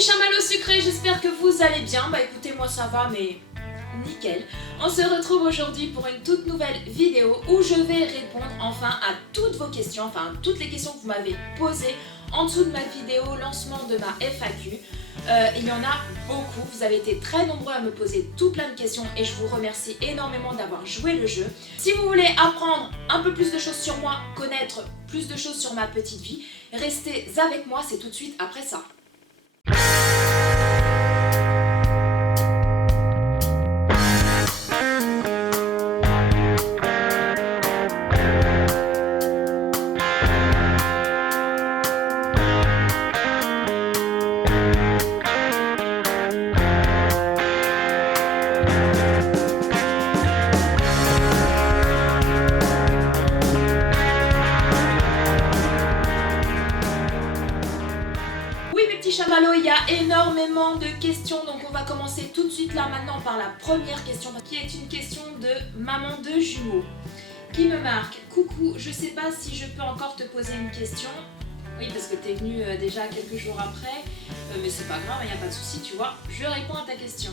petits chamallows sucrés, j'espère que vous allez bien. Bah écoutez, moi ça va, mais nickel. On se retrouve aujourd'hui pour une toute nouvelle vidéo où je vais répondre enfin à toutes vos questions, enfin toutes les questions que vous m'avez posées en dessous de ma vidéo lancement de ma FAQ. Il y en a beaucoup, vous avez été très nombreux à me poser tout plein de questions et je vous remercie énormément d'avoir joué le jeu. Si vous voulez apprendre un peu plus de choses sur moi, connaître plus de choses sur ma petite vie, restez avec moi, c'est tout de suite après ça. Chamallows, il y a énormément de questions, donc on va commencer tout de suite là maintenant par la première question qui est une question de maman de jumeaux qui me marque. Coucou, je sais pas si je peux encore te poser une question. Oui, parce que t'es venue déjà quelques jours après, mais c'est pas grave, il n'y a pas de souci, tu vois, je réponds à ta question.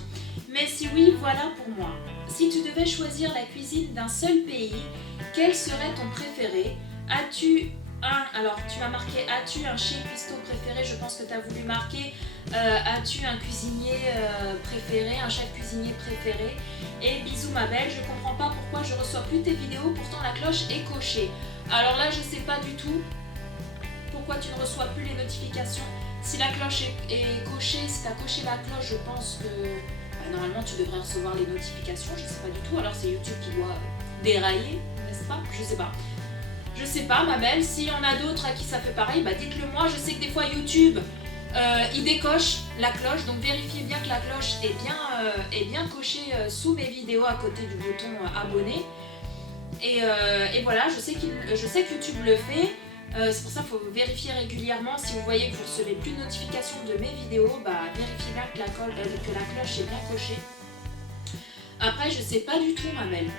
Mais si oui, voilà pour moi. Si tu devais choisir la cuisine d'un seul pays, quel serait ton préféré? As-tu alors tu m'as marqué as-tu un chef cuistot préféré? Je pense que tu as voulu marquer as-tu un cuisinier préféré, un chef cuisinier préféré? Et bisous ma belle, je comprends pas pourquoi je reçois plus tes vidéos, pourtant la cloche est cochée. Alors là je sais pas du tout pourquoi tu ne reçois plus les notifications. Si la cloche est cochée, si tu as coché la cloche, je pense que normalement tu devrais recevoir les notifications, je sais pas du tout, alors c'est YouTube qui doit dérailler, n'est-ce pas? Je sais pas. Je sais pas ma belle, s'il y en a d'autres à qui ça fait pareil, bah dites-le moi. Je sais que des fois YouTube, il décoche la cloche, donc vérifiez bien que la cloche est bien cochée sous mes vidéos à côté du bouton abonné. Et voilà, je sais que YouTube le fait, c'est pour ça qu'il faut vérifier régulièrement. Si vous voyez que vous recevez plus de notifications de mes vidéos, bah vérifiez bien que la cloche est bien cochée. Après, je sais pas du tout ma belle.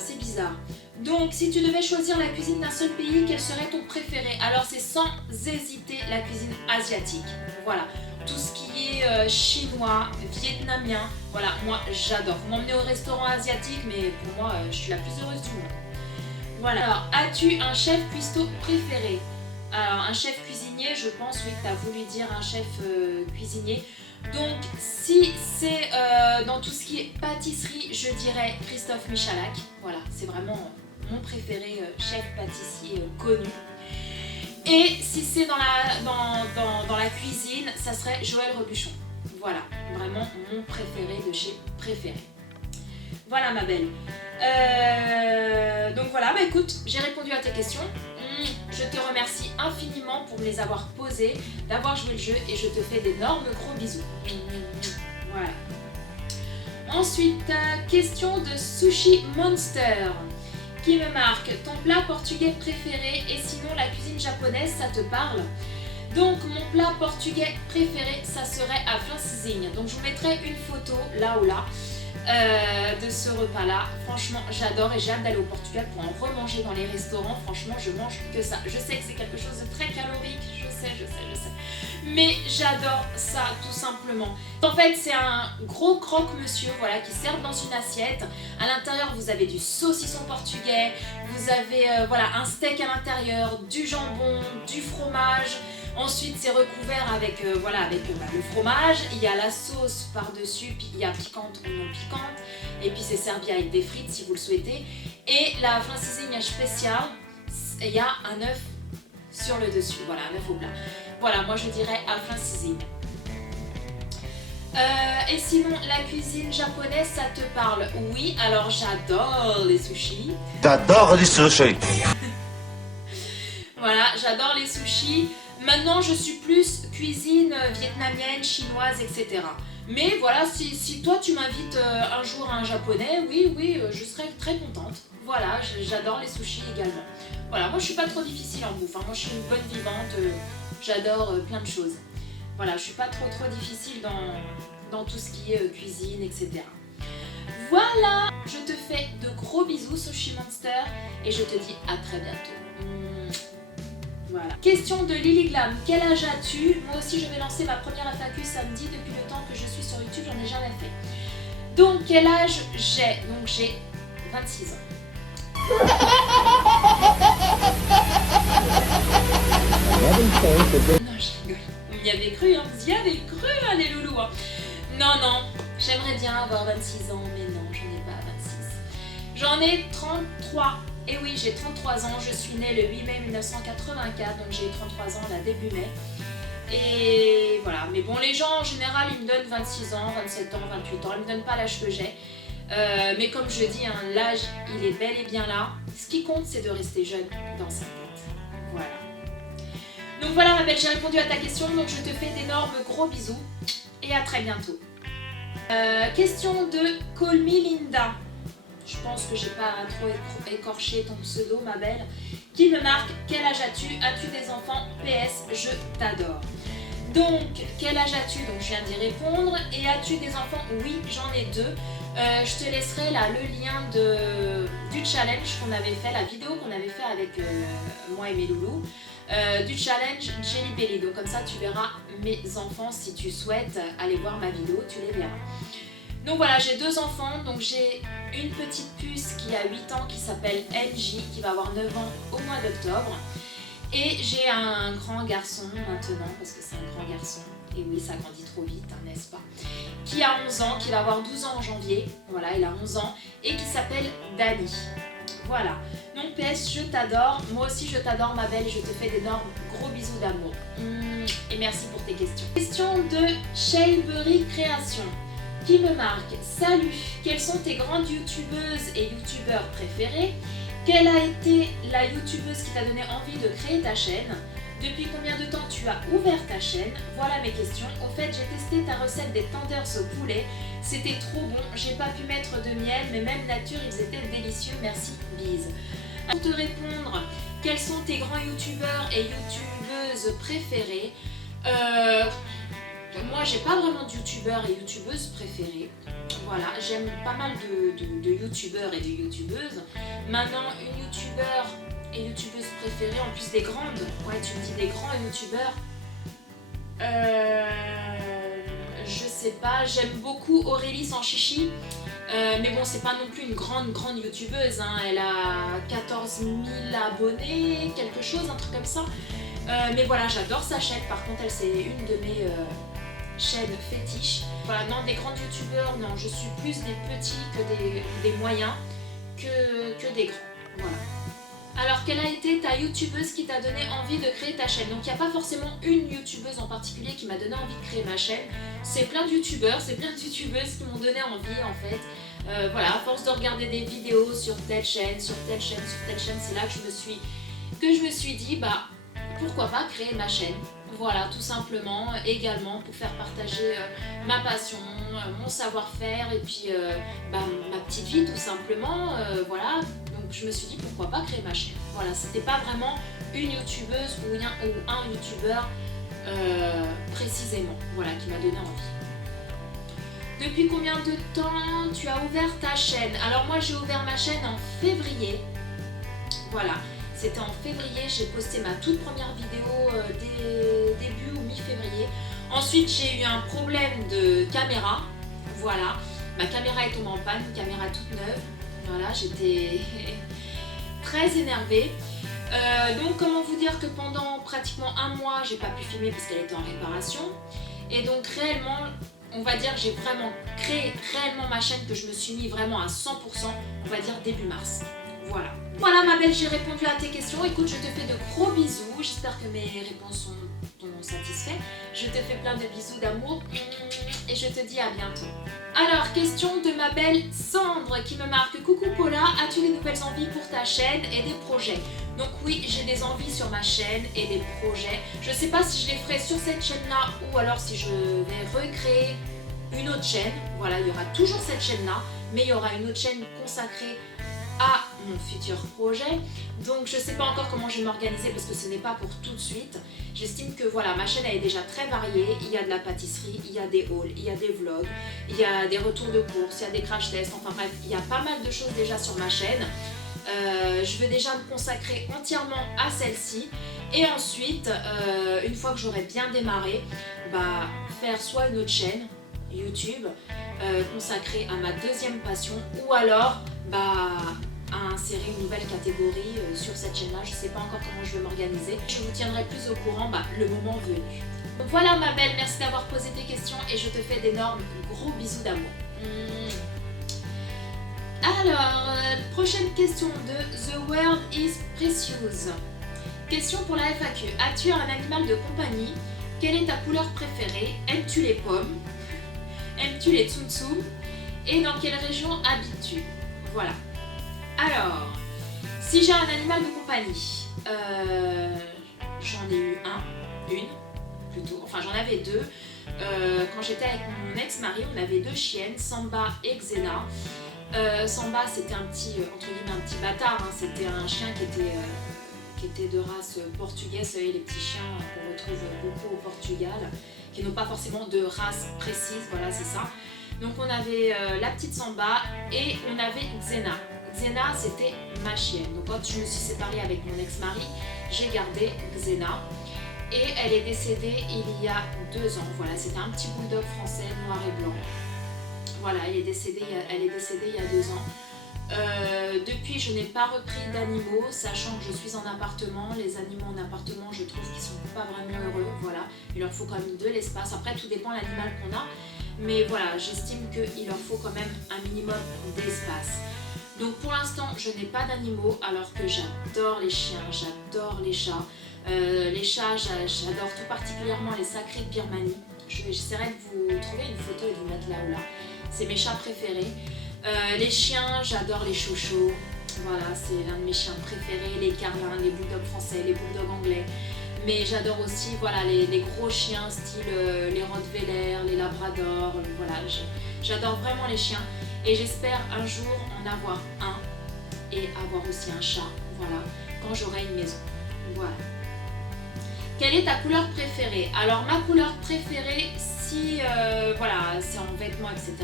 C'est bizarre. Donc, si tu devais choisir la cuisine d'un seul pays, quel serait ton préféré? Alors, c'est sans hésiter la cuisine asiatique. Voilà, tout ce qui est chinois, vietnamien, voilà, moi j'adore. Vous m'emmenez au restaurant asiatique, mais pour moi, je suis la plus heureuse du monde. Voilà. Alors, as-tu un chef cuistot préféré? Alors, un chef cuisinier, je pense, oui, que tu as voulu dire un chef cuisinier. Donc, si c'est dans tout ce qui est pâtisserie, je dirais Christophe Michalak. Voilà, c'est vraiment mon préféré chef pâtissier connu. Et si c'est dans la cuisine, ça serait Joël Robuchon. Voilà, vraiment mon préféré de chez préféré. Voilà ma belle. Donc voilà, bah écoute, j'ai répondu à tes questions. Je te remercie infiniment pour me les avoir posées, d'avoir joué le jeu et je te fais d'énormes gros bisous. Voilà. Ensuite, question de Sushi Monster qui me marque. Ton plat portugais préféré et sinon la cuisine japonaise, ça te parle? Donc mon plat portugais préféré, ça serait à Flancising. Donc je vous mettrai une photo là ou là. De ce repas là, franchement j'adore et j'ai hâte d'aller au Portugal pour en remanger dans les restaurants. Franchement je mange que ça, je sais que c'est quelque chose de très calorique, je sais, mais j'adore ça tout simplement. En fait c'est un gros croque-monsieur, voilà, qui sert dans une assiette. À l'intérieur vous avez du saucisson portugais, vous avez voilà, un steak à l'intérieur, du jambon, du fromage. Ensuite, c'est recouvert avec, le fromage, il y a la sauce par-dessus, puis il y a piquante ou non piquante, et puis c'est servi avec des frites si vous le souhaitez. Et la Flancising spéciale, il y a un œuf sur le dessus, voilà, un œuf au plat. Voilà, moi je dirais à Flancising. Et sinon, la cuisine japonaise, ça te parle? Oui, alors j'adore les sushis. T'adores les sushis. Voilà, j'adore les sushis. Maintenant, je suis plus cuisine vietnamienne, chinoise, etc. Mais voilà, si toi tu m'invites un jour à un japonais, oui, je serais très contente. Voilà, j'adore les sushis également. Voilà, moi je suis pas trop difficile en bouffe, hein. Moi je suis une bonne vivante, j'adore plein de choses. Voilà, je suis pas trop difficile dans tout ce qui est cuisine, etc. Voilà, je te fais de gros bisous Sushi Monster et je te dis à très bientôt. Voilà. Question de Lily Glam. Quel âge as-tu? Moi aussi je vais lancer ma première FAQ samedi. Depuis le temps que je suis sur YouTube, j'en ai jamais fait. Donc quel âge j'ai? Donc j'ai 26 ans. Non, je rigole. Vous y avez cru, hein? Vous y avez cru, hein, les loulous, hein? Non, non, j'aimerais bien avoir 26 ans, mais non, j'en ai pas 26. J'en ai 33. Et oui, j'ai 33 ans, je suis née le 8 mai 1984, donc j'ai 33 ans là, début mai. Et voilà, mais bon, les gens en général, ils me donnent 26 ans, 27 ans, 28 ans, ils me donnent pas l'âge que j'ai. Mais comme je dis, hein, l'âge, il est bel et bien là. Ce qui compte, c'est de rester jeune dans sa tête. Voilà. Donc voilà, ma belle, j'ai répondu à ta question, donc je te fais d'énormes gros bisous. Et à très bientôt. Question de Call Me Linda. Je pense que j'ai pas trop écorché ton pseudo, ma belle. Qui me marque, quel âge as-tu? As-tu des enfants? PS, je t'adore. Donc, quel âge as-tu? Donc, je viens d'y répondre. Et as-tu des enfants? Oui, j'en ai 2. Je te laisserai là le lien du challenge qu'on avait fait, la vidéo qu'on avait fait avec moi et mes loulous. Du challenge Jelly Belly. Donc comme ça tu verras mes enfants si tu souhaites aller voir ma vidéo, tu les verras. Donc voilà, j'ai 2 enfants, donc j'ai une petite puce qui a 8 ans qui s'appelle NJ, qui va avoir 9 ans au mois d'octobre. Et j'ai un grand garçon maintenant, parce que c'est un grand garçon, et oui ça grandit trop vite, hein, n'est-ce pas, qui a 11 ans, qui va avoir 12 ans en janvier, voilà il a 11 ans, et qui s'appelle Dani. Voilà, donc PS, je t'adore, moi aussi je t'adore ma belle, je te fais d'énormes gros bisous d'amour. Et merci pour tes questions. Question de Shayberry Création, qui me marque. Salut, quelles sont tes grandes youtubeuses et youtubeurs préférés? Quelle a été la youtubeuse qui t'a donné envie de créer ta chaîne? Depuis combien de temps tu as ouvert ta chaîne? Voilà mes questions. Au fait, j'ai testé ta recette des tenders au poulet. C'était trop bon. J'ai pas pu mettre de miel, mais même nature, ils étaient délicieux. Merci, bise. Pour te répondre, quels sont tes grands youtubeurs et youtubeuses préférés? Moi, j'ai pas vraiment de youtubeurs et youtubeuses préférés. Voilà, j'aime pas mal de youtubeurs et de youtubeuses. Maintenant, une youtubeur et youtubeuse préférée, en plus des grandes. Ouais, tu me dis des grands youtubeurs. Je sais pas, j'aime beaucoup Aurélie sans chichi. Mais bon, c'est pas non plus une grande youtubeuse, hein. Elle a 14 000 abonnés, quelque chose, un truc comme ça. Mais voilà, j'adore sa chaîne. Par contre, elle, c'est une de mes chaînes fétiches. Voilà, non, des grands youtubeurs, non, je suis plus des petits que des moyens, que des grands. Voilà. Alors, quelle a été ta youtubeuse qui t'a donné envie de créer ta chaîne? Donc, il n'y a pas forcément une youtubeuse en particulier qui m'a donné envie de créer ma chaîne. C'est plein de youtubeurs, c'est plein de youtubeuses qui m'ont donné envie, en fait. Voilà, à force de regarder des vidéos sur telle chaîne, sur telle chaîne, sur telle chaîne, c'est là que je me suis dit, bah, pourquoi pas créer ma chaîne? Voilà, tout simplement, également pour faire partager ma passion, mon savoir-faire et puis ma petite vie, tout simplement. Voilà. Donc je me suis dit pourquoi pas créer ma chaîne. Voilà, c'était pas vraiment une youtubeuse ou un youtubeur précisément, voilà, qui m'a donné envie. Depuis combien de temps tu as ouvert ta chaîne? Alors moi j'ai ouvert ma chaîne en février. Voilà, c'était en février, j'ai posté ma toute première vidéo début ou mi-février. Ensuite j'ai eu un problème de caméra. Voilà, ma caméra est tombée en panne, une caméra toute neuve. Voilà, j'étais très énervée. Donc comment vous dire que pendant pratiquement un mois, j'ai pas pu filmer parce qu'elle était en réparation. Et donc réellement, on va dire que j'ai vraiment créé réellement ma chaîne, que je me suis mis vraiment à 100%, on va dire début mars. Voilà. Voilà ma belle, j'ai répondu à tes questions. Écoute, je te fais de gros bisous. J'espère que mes réponses t'ont satisfait. Je te fais plein de bisous d'amour et je te dis à bientôt. Alors, question de ma belle Sandre qui me marque. Coucou Paula, as-tu des nouvelles envies pour ta chaîne et des projets? Donc oui, j'ai des envies sur ma chaîne et des projets. Je sais pas si je les ferai sur cette chaîne-là ou alors si je vais recréer une autre chaîne. Voilà, il y aura toujours cette chaîne-là, mais il y aura une autre chaîne consacrée à mon futur projet. Donc je sais pas encore comment je vais m'organiser parce que ce n'est pas pour tout de suite. J'estime que voilà, ma chaîne elle est déjà très variée. Il y a de la pâtisserie, il y a des hauls, il y a des vlogs, il y a des retours de courses, il y a des crash tests, enfin bref, il y a pas mal de choses déjà sur ma chaîne. Je veux déjà me consacrer entièrement à celle-ci. Et ensuite, une fois que j'aurai bien démarré, faire soit une autre chaîne YouTube consacrée à ma deuxième passion, ou alors à insérer une nouvelle catégorie sur cette chaîne-là. Je ne sais pas encore comment je vais m'organiser. Je vous tiendrai plus au courant le moment venu. Donc voilà ma belle, merci d'avoir posé tes questions et je te fais d'énormes gros bisous d'amour. Alors, prochaine question de The World is Precious. Question pour la FAQ. As-tu un animal de compagnie? Quelle est ta couleur préférée? Aimes-tu les pommes? Aimes-tu les tsum tsum? Et dans quelle région habites-tu? Voilà. Alors, si j'ai un animal de compagnie, j'en ai eu une plutôt, enfin j'en avais deux. Quand j'étais avec mon ex-mari, on avait deux chiennes, Samba et Xena. Samba, c'était un petit, entre guillemets, un petit bâtard, hein. C'était un chien qui était de race portugaise, vous savez, les petits chiens qu'on retrouve beaucoup au Portugal, qui n'ont pas forcément de race précise, voilà, c'est ça. Donc on avait la petite Samba et on avait Xena. Xena, c'était ma chienne. Donc quand je me suis séparée avec mon ex-mari, j'ai gardé Xena. Et elle est décédée il y a 2 ans. Voilà, c'était un petit bulldog français, noir et blanc. Voilà, elle est décédée il y a 2 ans. Depuis, je n'ai pas repris d'animaux, sachant que je suis en appartement. Les animaux en appartement, je trouve qu'ils sont pas vraiment heureux. Voilà, il leur faut quand même de l'espace. Après, tout dépend de l'animal qu'on a. Mais voilà, j'estime qu'il leur faut quand même un minimum d'espace. Donc pour l'instant, je n'ai pas d'animaux, alors que j'adore les chiens, j'adore les chats. Les chats, j'adore tout particulièrement les sacrés de Birmanie. J'essaierai de vous trouver une photo et de vous mettre là ou là. C'est mes chats préférés. Les chiens, j'adore les chochos. Voilà, c'est l'un de mes chiens préférés. Les carlins, les bulldogs français, les bulldogs anglais. Mais j'adore aussi voilà, les gros chiens style les rottweilers, les labradors. Voilà, j'adore vraiment les chiens. Et j'espère un jour en avoir un et avoir aussi un chat. Voilà, quand j'aurai une maison. Voilà. Quelle est ta couleur préférée? Alors ma couleur préférée, si voilà, c'est en vêtements, etc.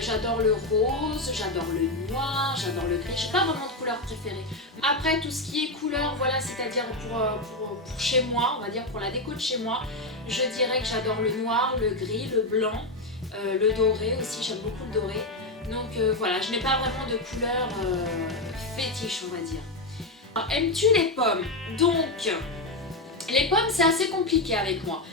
J'adore le rose, j'adore le noir, j'adore le gris. J'ai pas vraiment de couleur préférée. Après tout ce qui est couleur, voilà, c'est-à-dire pour chez moi, on va dire pour la déco de chez moi, je dirais que j'adore le noir, le gris, le blanc, le doré aussi. J'aime beaucoup le doré. Donc voilà, je n'ai pas vraiment de couleur fétiche, on va dire. Alors, aimes-tu les pommes? Donc les pommes, c'est assez compliqué avec moi.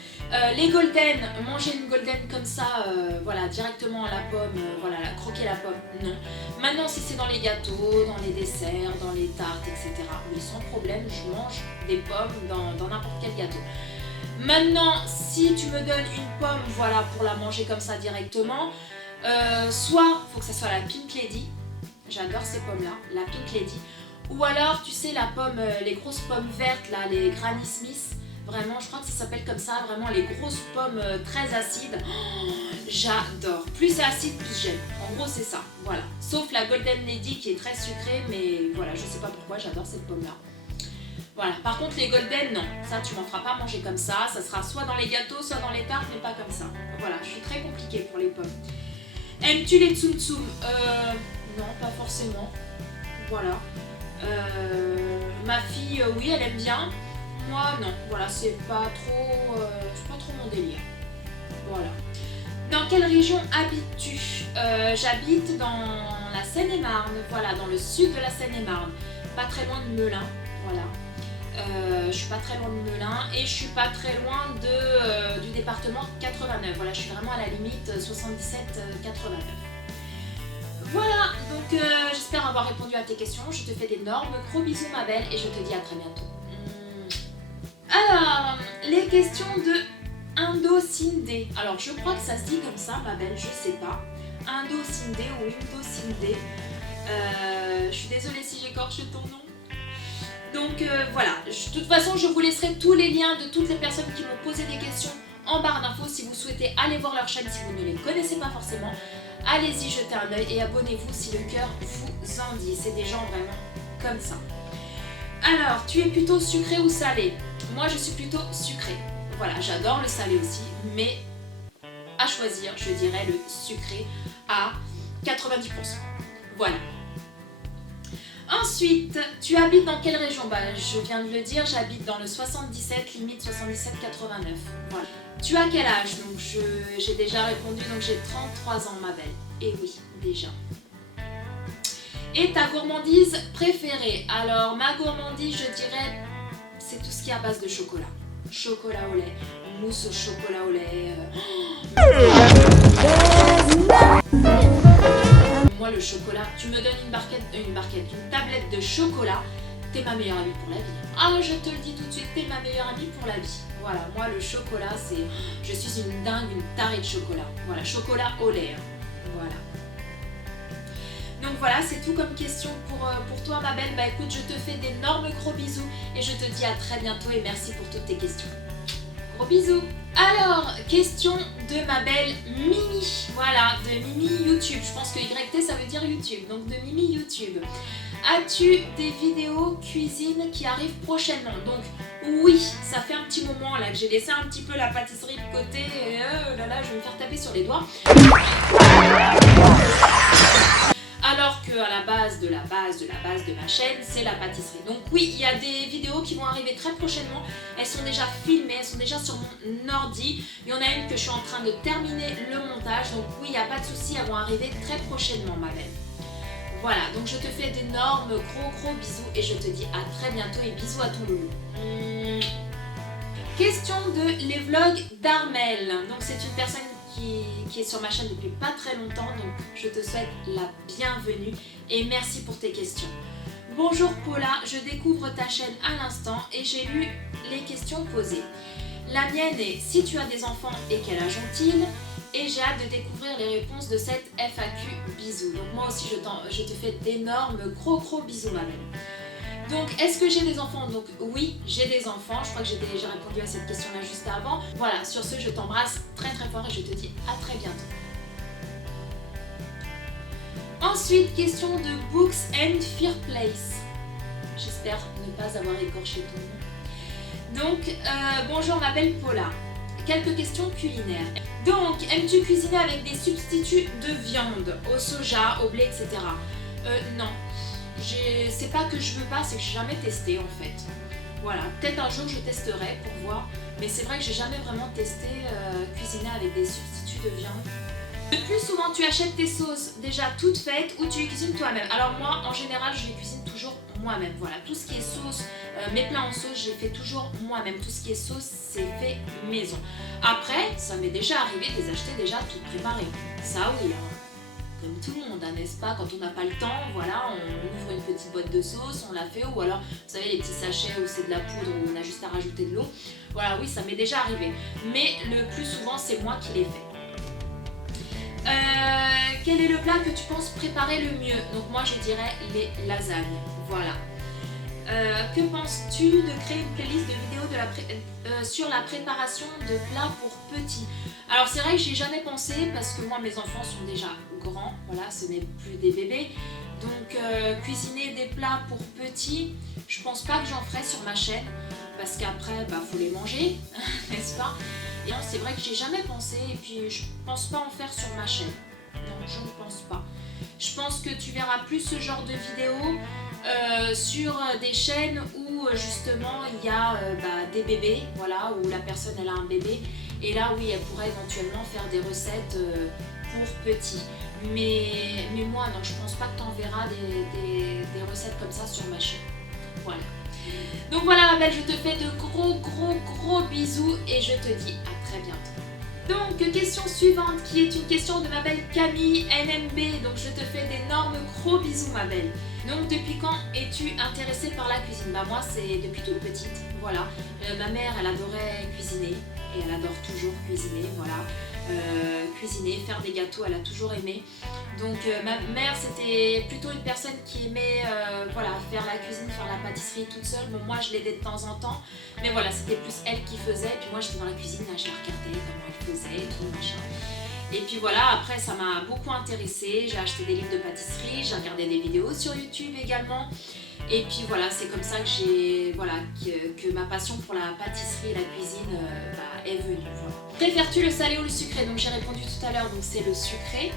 Les golden, manger une golden comme ça, voilà, directement à la pomme, voilà, croquer la pomme, non. Maintenant, si c'est dans les gâteaux, dans les desserts, dans les tartes, etc., oui, sans problème, je mange des pommes dans n'importe quel gâteau. Maintenant, si tu me donnes une pomme, voilà, pour la manger comme ça directement, soit, il faut que ça soit la Pink Lady, j'adore ces pommes-là, la Pink Lady. Ou alors, tu sais, la pomme, les grosses pommes vertes, là, les Granny Smith, vraiment, je crois que ça s'appelle comme ça, vraiment les grosses pommes très acides. Oh, j'adore. Plus c'est acide, plus j'aime. En gros, c'est ça, voilà. Sauf la Golden Lady qui est très sucrée, mais voilà, je sais pas pourquoi, j'adore cette pomme-là. Voilà, par contre, les Golden, non. Ça, tu m'en feras pas manger comme ça. Ça sera soit dans les gâteaux, soit dans les tartes, mais pas comme ça. Voilà, je suis très compliquée pour les pommes. Aimes-tu les tsum tsum? Non, pas forcément. Voilà. Ma fille, oui, elle aime bien. Moi, non. Voilà, c'est pas trop mon délire. Voilà. Dans quelle région habites-tu? J'habite dans la Seine-et-Marne. Voilà, dans le sud de la Seine-et-Marne. Pas très loin de Melun. Voilà. Je suis pas très loin de Melun et je suis pas très loin du département 89. Voilà, je suis vraiment à la limite 77-89. Voilà, donc j'espère avoir répondu à tes questions. Je te fais d'énormes gros bisous ma belle et je te dis à très bientôt. Alors, les questions de Indocindé. Alors, je crois que ça se dit comme ça, ma belle, je sais pas. Indocindé ou Indocindé. Je suis désolée si j'écorche ton nom. Donc voilà, de toute façon, je vous laisserai tous les liens de toutes les personnes qui m'ont posé des questions en barre d'infos si vous souhaitez aller voir leur chaîne si vous ne les connaissez pas forcément. Allez-y, jetez un œil et abonnez-vous si le cœur vous en dit. C'est des gens vraiment comme ça. Alors, tu es plutôt sucré ou salé? Moi, je suis plutôt sucré. Voilà, j'adore le salé aussi, mais à choisir, je dirais le sucré à 90%. Voilà. Ensuite, tu habites dans quelle région? Bah, je viens de le dire, j'habite dans le 77, limite 77-89. Voilà. Tu as quel âge? Donc j'ai déjà répondu, donc j'ai 33 ans ma belle. Et oui, déjà. Et ta gourmandise préférée? Alors ma gourmandise, je dirais, c'est tout ce qui est à base de chocolat. Chocolat au lait, mousse au chocolat au lait. Moi le chocolat, tu me donnes une tablette de chocolat, t'es ma meilleure amie pour la vie. Ah moi je te le dis tout de suite, t'es ma meilleure amie pour la vie. Voilà, moi le chocolat c'est... Je suis une dingue, une tarée de chocolat. Voilà, chocolat au lait. Voilà. Donc voilà, c'est tout comme question pour toi ma belle. Bah écoute, je te fais d'énormes gros bisous et je te dis à très bientôt et merci pour toutes tes questions. Gros bisous. Alors, question de ma belle Mimi. Voilà, de Mimi YouTube. Je pense que YT ça veut dire YouTube, donc de Mimi YouTube. As-tu des vidéos cuisine qui arrivent prochainement? Donc oui, ça fait un petit moment là que j'ai laissé un petit peu la pâtisserie de côté et là là, je vais me faire taper sur les doigts. Alors que à la base de ma chaîne, c'est la pâtisserie. Donc oui, il y a des vidéos qui vont arriver très prochainement. Elles sont déjà filmées, elles sont déjà sur mon ordi. Il y en a une que je suis en train de terminer le montage. Donc oui, il n'y a pas de souci, elles vont arriver très prochainement ma belle. Voilà, donc je te fais d'énormes gros bisous et je te dis à très bientôt et bisous à ton loulou. Question de les vlogs d'Armel. Donc c'est une personne qui est sur ma chaîne depuis pas très longtemps, donc je te souhaite la bienvenue et merci pour tes questions. Bonjour Paula, je découvre ta chaîne à l'instant et j'ai lu les questions posées. La mienne est si tu as des enfants et quel âge ont-ils? Et j'ai hâte de découvrir les réponses de cette FAQ. Bisous. Donc moi aussi je te fais d'énormes gros bisous ma belle. Donc, est-ce que j'ai des enfants? Donc oui, j'ai des enfants. Je crois que j'ai déjà répondu à cette question-là juste avant. Voilà, sur ce, je t'embrasse très fort et je te dis à très bientôt. Ensuite, question de Books and Fireplace. J'espère ne pas avoir écorché ton nom. Donc, bonjour ma belle Paula. Quelques questions culinaires. Donc, aimes-tu cuisiner avec des substituts de viande, au soja, au blé, etc. Non. C'est pas que je veux pas, c'est que j'ai jamais testé en fait. Voilà, peut-être un jour je testerai pour voir, mais c'est vrai que j'ai jamais vraiment testé cuisiner avec des substituts de viande. Le plus souvent tu achètes tes sauces déjà toutes faites ou tu les cuisines toi-même. Alors moi en général je les cuisine toujours moi-même. Voilà, tout ce qui est sauce, mes plats en sauce je les fais toujours moi-même. Tout ce qui est sauce c'est fait maison. Après ça m'est déjà arrivé de les acheter déjà toutes préparées. Ça oui, hein. Comme tout le monde, hein, n'est-ce pas? Quand on n'a pas le temps, voilà, on ouvre une petite boîte de sauce, on la fait, ou alors, vous savez, les petits sachets où c'est de la poudre, où on a juste à rajouter de l'eau. Voilà, oui, ça m'est déjà arrivé. Mais le plus souvent, c'est moi qui l'ai fait. Quel est le plat que tu penses préparer le mieux? Donc moi, je dirais les lasagnes. Voilà. Que penses-tu de créer une playlist de vidéos sur la préparation de plats pour petits? Alors c'est vrai que j'y ai jamais pensé parce que moi mes enfants sont déjà grands, voilà, ce n'est plus des bébés. Donc cuisiner des plats pour petits, je pense pas que j'en ferai sur ma chaîne parce qu'après faut les manger, n'est-ce pas? Et c'est vrai que j'ai jamais pensé et puis je pense pas en faire sur ma chaîne. Non, je ne pense pas. Je pense que tu verras plus ce genre de vidéos sur des chaînes où justement il y a des bébés, voilà, où la personne elle a un bébé et là oui elle pourrait éventuellement faire des recettes pour petits. Mais moi non, je pense pas que tu en verras des recettes comme ça sur ma chaîne. Voilà. Donc voilà ma belle, je te fais de gros bisous et je te dis à très bientôt. Donc, question suivante qui est une question de ma belle Camille NMB. Donc, je te fais d'énormes gros bisous, ma belle. Donc, depuis quand es-tu intéressée par la cuisine? Moi, c'est depuis toute petite. Voilà. Ma mère, elle adorait cuisiner et elle adore toujours cuisiner. Voilà. Cuisiner, faire des gâteaux, elle a toujours aimé. Donc, ma mère, c'était plutôt une personne qui aimait faire la cuisine, faire la pâtisserie toute seule. Bon, moi, je l'aidais de temps en temps. Mais voilà, c'était plus elle qui faisait. Puis moi, j'étais dans la cuisine, là, je la regardais comment elle faisait, tout machin. Et puis voilà, après, ça m'a beaucoup intéressée. J'ai acheté des livres de pâtisserie, j'ai regardé des vidéos sur YouTube également. Et puis voilà, c'est comme ça que que ma passion pour la pâtisserie et la cuisine est venue. Voilà. Préfères-tu le salé ou le sucré? Donc j'ai répondu tout à l'heure, donc c'est le sucré.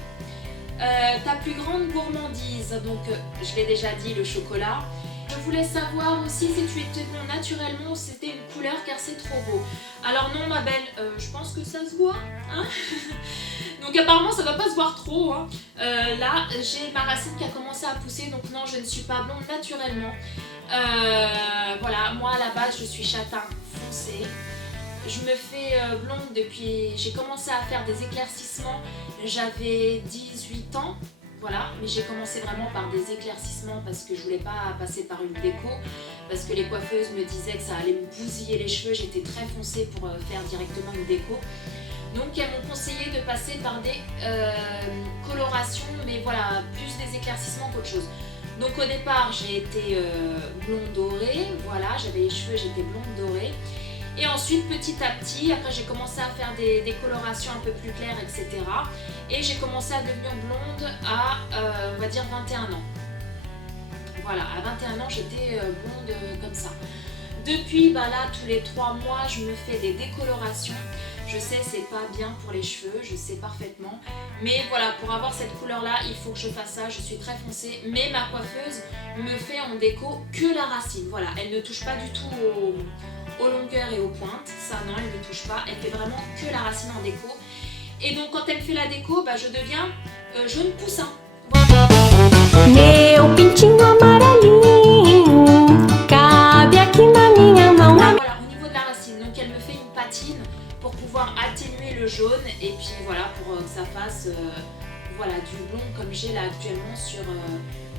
Ta plus grande gourmandise, donc je l'ai déjà dit, le chocolat. Je voulais savoir aussi si tu étais blond naturellement ou si c'était une couleur car c'est trop beau. Alors non ma belle, je pense que ça se voit, hein. Donc apparemment ça va pas se voir trop, hein. Là j'ai ma racine qui a commencé à pousser, donc non je ne suis pas blonde naturellement. Voilà, moi à la base je suis châtain foncé. Je me fais blonde depuis, j'ai commencé à faire des éclaircissements, j'avais 18 ans. Voilà, mais j'ai commencé vraiment par des éclaircissements parce que je voulais pas passer par une déco, parce que les coiffeuses me disaient que ça allait me bousiller les cheveux, j'étais très foncée pour faire directement une déco. Donc elles m'ont conseillé de passer par des colorations, mais voilà, plus des éclaircissements qu'autre chose. Donc au départ j'ai été blonde dorée, voilà, j'avais les cheveux, j'étais blonde dorée. Et ensuite, petit à petit, après j'ai commencé à faire des colorations un peu plus claires, etc. Et j'ai commencé à devenir blonde à, on va dire, 21 ans. Voilà, à 21 ans, j'étais blonde comme ça. Depuis, bah là, tous les 3 mois, je me fais des décolorations. Je sais, c'est pas bien pour les cheveux, je sais parfaitement. Mais voilà, pour avoir cette couleur-là, il faut que je fasse ça. Je suis très foncée. Mais ma coiffeuse me fait en déco que la racine. Voilà, elle ne touche pas du tout aux longueurs et aux pointes, ça non, elle ne touche pas, elle fait vraiment que la racine en déco. Et donc quand elle fait la déco, bah, je deviens jaune poussin. Meu pintinho amarelinho, cabe aqui na minha mão. Voilà, au niveau de la racine, donc elle me fait une patine pour pouvoir atténuer le jaune et puis voilà, pour que ça fasse voilà, du blond comme j'ai là actuellement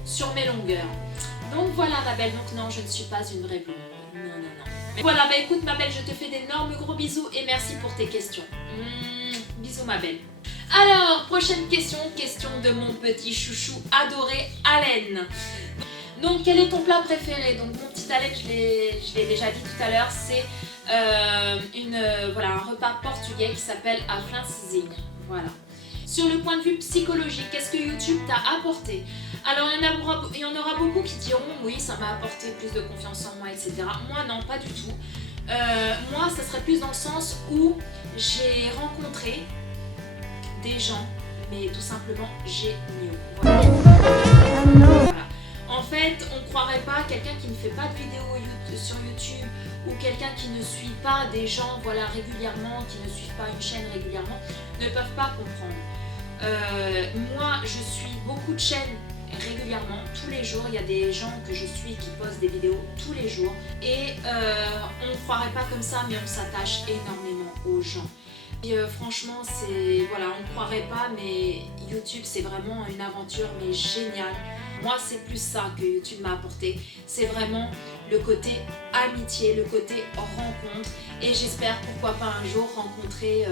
sur mes longueurs. Donc voilà ma belle, donc non, je ne suis pas une vraie blonde. Mais voilà, bah écoute ma belle, je te fais d'énormes gros bisous et merci pour tes questions. Bisous ma belle. Alors, prochaine question, question de mon petit chouchou adoré, Allen. Donc, quel est ton plat préféré? Donc, mon petit Allen, je l'ai déjà dit tout à l'heure, c'est voilà, un repas portugais qui s'appelle a flancezinho. Voilà. Sur le point de vue psychologique, qu'est-ce que YouTube t'a apporté? Alors il y en aura beaucoup qui diront oui, ça m'a apporté plus de confiance en moi, etc. Moi non, pas du tout. Moi, ça serait plus dans le sens où j'ai rencontré des gens, mais tout simplement géniaux. Voilà. Voilà. En fait, on ne croirait pas quelqu'un qui ne fait pas de vidéos sur YouTube ou quelqu'un qui ne suit pas des gens voilà, régulièrement, qui ne suivent pas une chaîne régulièrement, ne peuvent pas comprendre. Moi, je suis beaucoup de chaînes régulièrement, tous les jours, il y a des gens que je suis qui postent des vidéos tous les jours et on ne croirait pas comme ça, mais on s'attache énormément aux gens. Et, franchement, c'est voilà, on ne croirait pas, mais YouTube c'est vraiment une aventure mais géniale. Moi, c'est plus ça que YouTube m'a apporté. C'est vraiment le côté amitié, le côté rencontre. Et j'espère, pourquoi pas un jour, rencontrer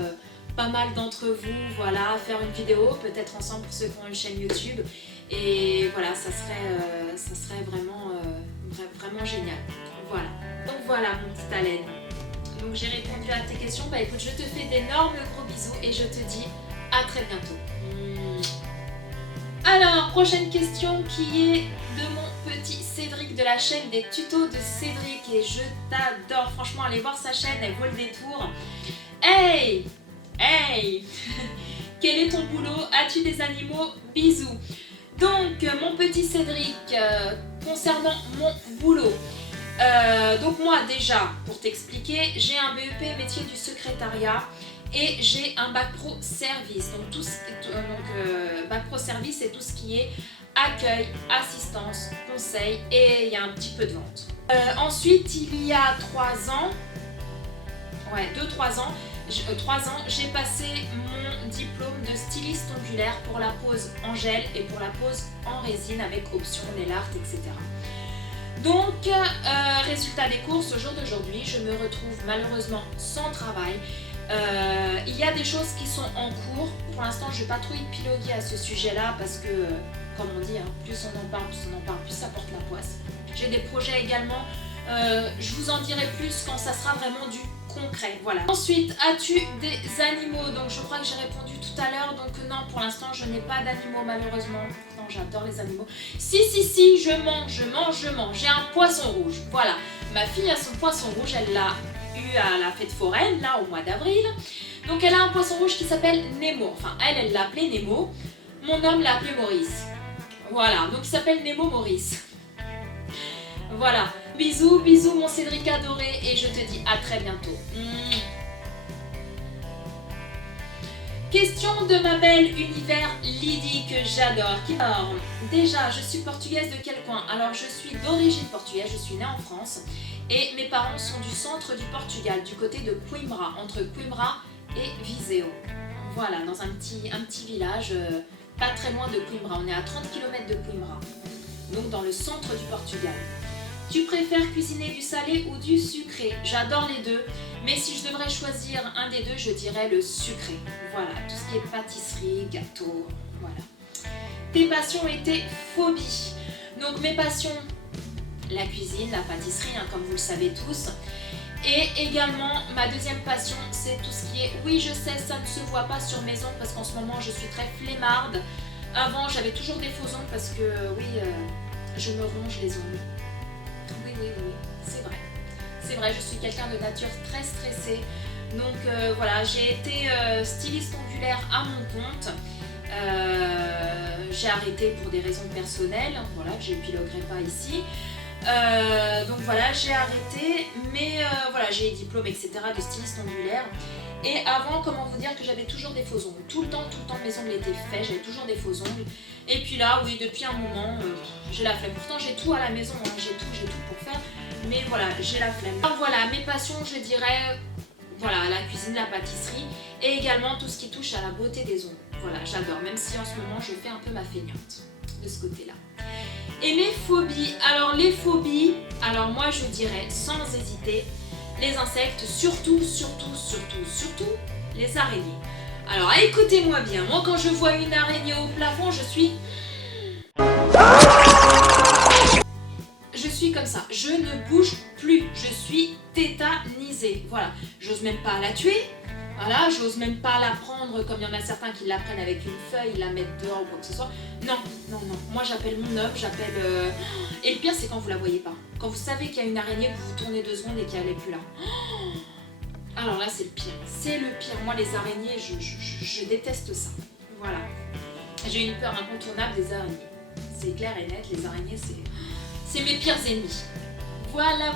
pas mal d'entre vous, voilà, faire une vidéo, peut-être ensemble pour ceux qui ont une chaîne YouTube. Et voilà, ça serait vraiment, vraiment génial. Voilà. Donc voilà, mon petit Allen. Donc j'ai répondu à tes questions. Bah écoute, je te fais d'énormes gros bisous et je te dis à très bientôt. Alors, prochaine question qui est de mon petit Cédric de la chaîne des tutos de Cédric et je t'adore. Franchement, allez voir sa chaîne, elle vaut le détour. Hey! Hey! Quel est ton boulot? As-tu des animaux? Bisous. Donc, mon petit Cédric, concernant mon boulot. Donc moi déjà, pour t'expliquer, j'ai un BEP métier du secrétariat et j'ai un bac pro service. Donc, bac pro service, c'est tout ce qui est accueil, assistance, conseil et il y a un petit peu de vente. Ensuite, il y a 3 ans, 3 ans, j'ai passé mon diplôme de styliste ondulaire pour la pose en gel et pour la pose en résine avec option nail art, etc. Donc, résultat des courses, au jour d'aujourd'hui, je me retrouve malheureusement sans travail. Il y a des choses qui sont en cours. Pour l'instant, je ne vais pas trop épiloguer à ce sujet-là parce que, comme on dit, hein, plus on en parle, plus ça porte la poisse. J'ai des projets également. Je vous en dirai plus quand ça sera vraiment du concret. Voilà. Ensuite, as-tu des animaux? Donc, je crois que j'ai répondu tout à l'heure. Donc, non, pour l'instant, je n'ai pas d'animaux malheureusement. Non, j'adore les animaux. Si, je mange. J'ai un poisson rouge. Voilà. Ma fille a son poisson rouge. Elle l'a eu à la fête foraine, là, au mois d'avril. Donc, elle a un poisson rouge qui s'appelle Nemo. Enfin, elle l'a appelé Nemo. Mon homme l'a appelé Maurice. Voilà, donc il s'appelle Nemo Maurice. Voilà. Bisous, bisous mon Cédric adoré et je te dis à très bientôt. Question de ma belle univers Lydie que j'adore. Alors, déjà, je suis portugaise de quel coin? Alors, je suis d'origine portugaise, je suis née en France et mes parents sont du centre du Portugal, du côté de Coimbra, entre Coimbra et Viseu. Voilà, dans un petit village, pas très loin de Coimbra. On est à 30 km de Coimbra, donc dans le centre du Portugal. Tu préfères cuisiner du salé ou du sucré? J'adore les deux, mais si je devrais choisir un des deux, je dirais le sucré. Voilà, tout ce qui est pâtisserie, gâteau, voilà. Tes passions et tes phobies. Donc mes passions, la cuisine, la pâtisserie, hein, comme vous le savez tous. Et également, ma deuxième passion, c'est tout ce qui est... Oui, je sais, ça ne se voit pas sur mes ongles parce qu'en ce moment, je suis très flemmarde. Avant, j'avais toujours des faux ongles parce que, oui, je me ronge les ongles. Oui, c'est vrai. C'est vrai, je suis quelqu'un de nature très stressée. Donc voilà, j'ai été styliste ongulaire à mon compte. J'ai arrêté pour des raisons personnelles, voilà, que j'épiloguerai pas ici. Donc voilà, j'ai arrêté, mais voilà, j'ai les diplômes, etc. de styliste ongulaire. Et avant, comment vous dire que j'avais toujours des faux ongles. Tout le temps, mes ongles étaient faits, j'avais toujours des faux ongles. Et puis là, oui, depuis un moment, j'ai la flemme. Pourtant, j'ai tout à la maison, hein, j'ai tout pour faire. Mais voilà, j'ai la flemme. Alors voilà, mes passions, je dirais, voilà, la cuisine, la pâtisserie. Et également tout ce qui touche à la beauté des ongles. Voilà, j'adore, même si en ce moment, je fais un peu ma feignante de ce côté-là. Et mes phobies, alors les phobies, alors moi je dirais sans hésiter, les insectes, surtout les araignées. Alors écoutez-moi bien, moi quand je vois une araignée au plafond, je suis comme ça, je ne bouge plus, je suis tétanisée, voilà, j'ose même pas la tuer. Voilà, j'ose même pas la prendre comme il y en a certains qui la prennent avec une feuille, la mettent dehors ou quoi que ce soit. Non. Moi j'appelle mon homme, j'appelle... Et le pire c'est quand vous la voyez pas. Quand vous savez qu'il y a une araignée, que vous vous tournez 2 secondes et qu'elle n'est plus là. Alors là c'est le pire. C'est le pire. Moi les araignées, je déteste ça. Voilà. J'ai une peur incontournable des araignées. C'est clair et net, les araignées c'est mes pires ennemis. Voilà.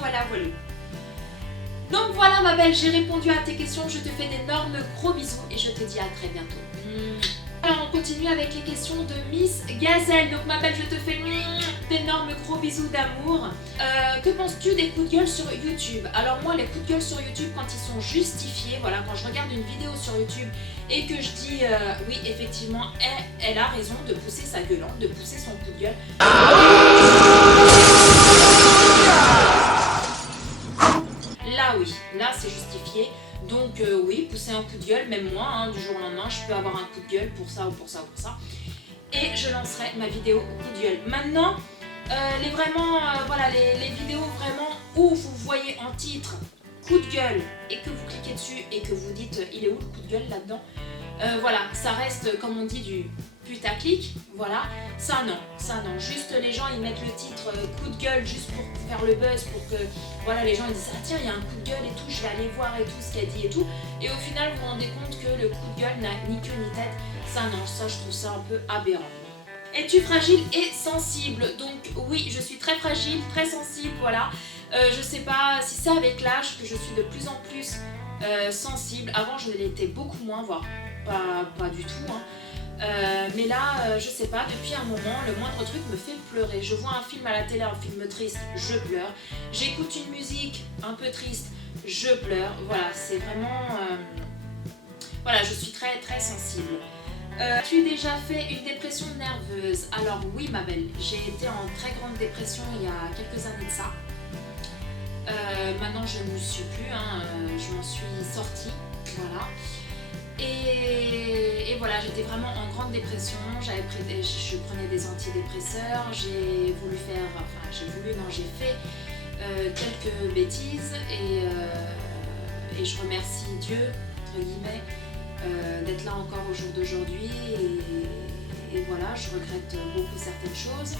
Donc voilà ma belle, j'ai répondu à tes questions, je te fais d'énormes gros bisous et je te dis à très bientôt. Alors on continue avec les questions de Miss Gazelle. Donc ma belle, je te fais d'énormes gros bisous d'amour. Que penses-tu des coups de gueule sur YouTube? Alors moi les coups de gueule sur YouTube quand ils sont justifiés, voilà, quand je regarde une vidéo sur YouTube et que je dis oui effectivement elle a raison de pousser sa gueulante, de pousser son coup de gueule. Là oui, là c'est justifié, donc oui, pousser un coup de gueule, même moi, hein, du jour au lendemain, je peux avoir un coup de gueule pour ça ou pour ça ou pour ça, et je lancerai ma vidéo coup de gueule. Maintenant, les vidéos vraiment où vous voyez en titre coup de gueule et que vous cliquez dessus et que vous dites il est où le coup de gueule là-dedans, voilà, ça reste comme on dit du putaclic, voilà, ça non, juste les gens ils mettent le titre coup de gueule juste pour faire le buzz, pour que voilà les gens ils disent ah tiens il y a un coup de gueule et tout, je vais aller voir et tout ce qu'elle dit et tout, et au final vous vous rendez compte que le coup de gueule n'a ni queue ni tête, ça non, ça je trouve ça un peu aberrant. Es-tu fragile et sensible? Donc oui, je suis très fragile, très sensible, voilà, je sais pas si c'est avec l'âge que je suis de plus en plus sensible, avant je l'étais beaucoup moins, voire pas du tout, hein. Mais là, je sais pas, depuis un moment, le moindre truc me fait pleurer. Je vois un film à la télé, un film triste, je pleure. J'écoute une musique un peu triste, je pleure. Voilà, c'est vraiment... Voilà, je suis très très sensible. As-tu déjà fait une dépression nerveuse? Alors oui ma belle, j'ai été en très grande dépression il y a quelques années de ça. Maintenant je ne suis plus, hein, je m'en suis sortie, voilà. Et voilà, j'étais vraiment en grande dépression, je prenais des antidépresseurs, j'ai fait quelques bêtises et je remercie Dieu, entre guillemets, d'être là encore au jour d'aujourd'hui et voilà, je regrette beaucoup certaines choses,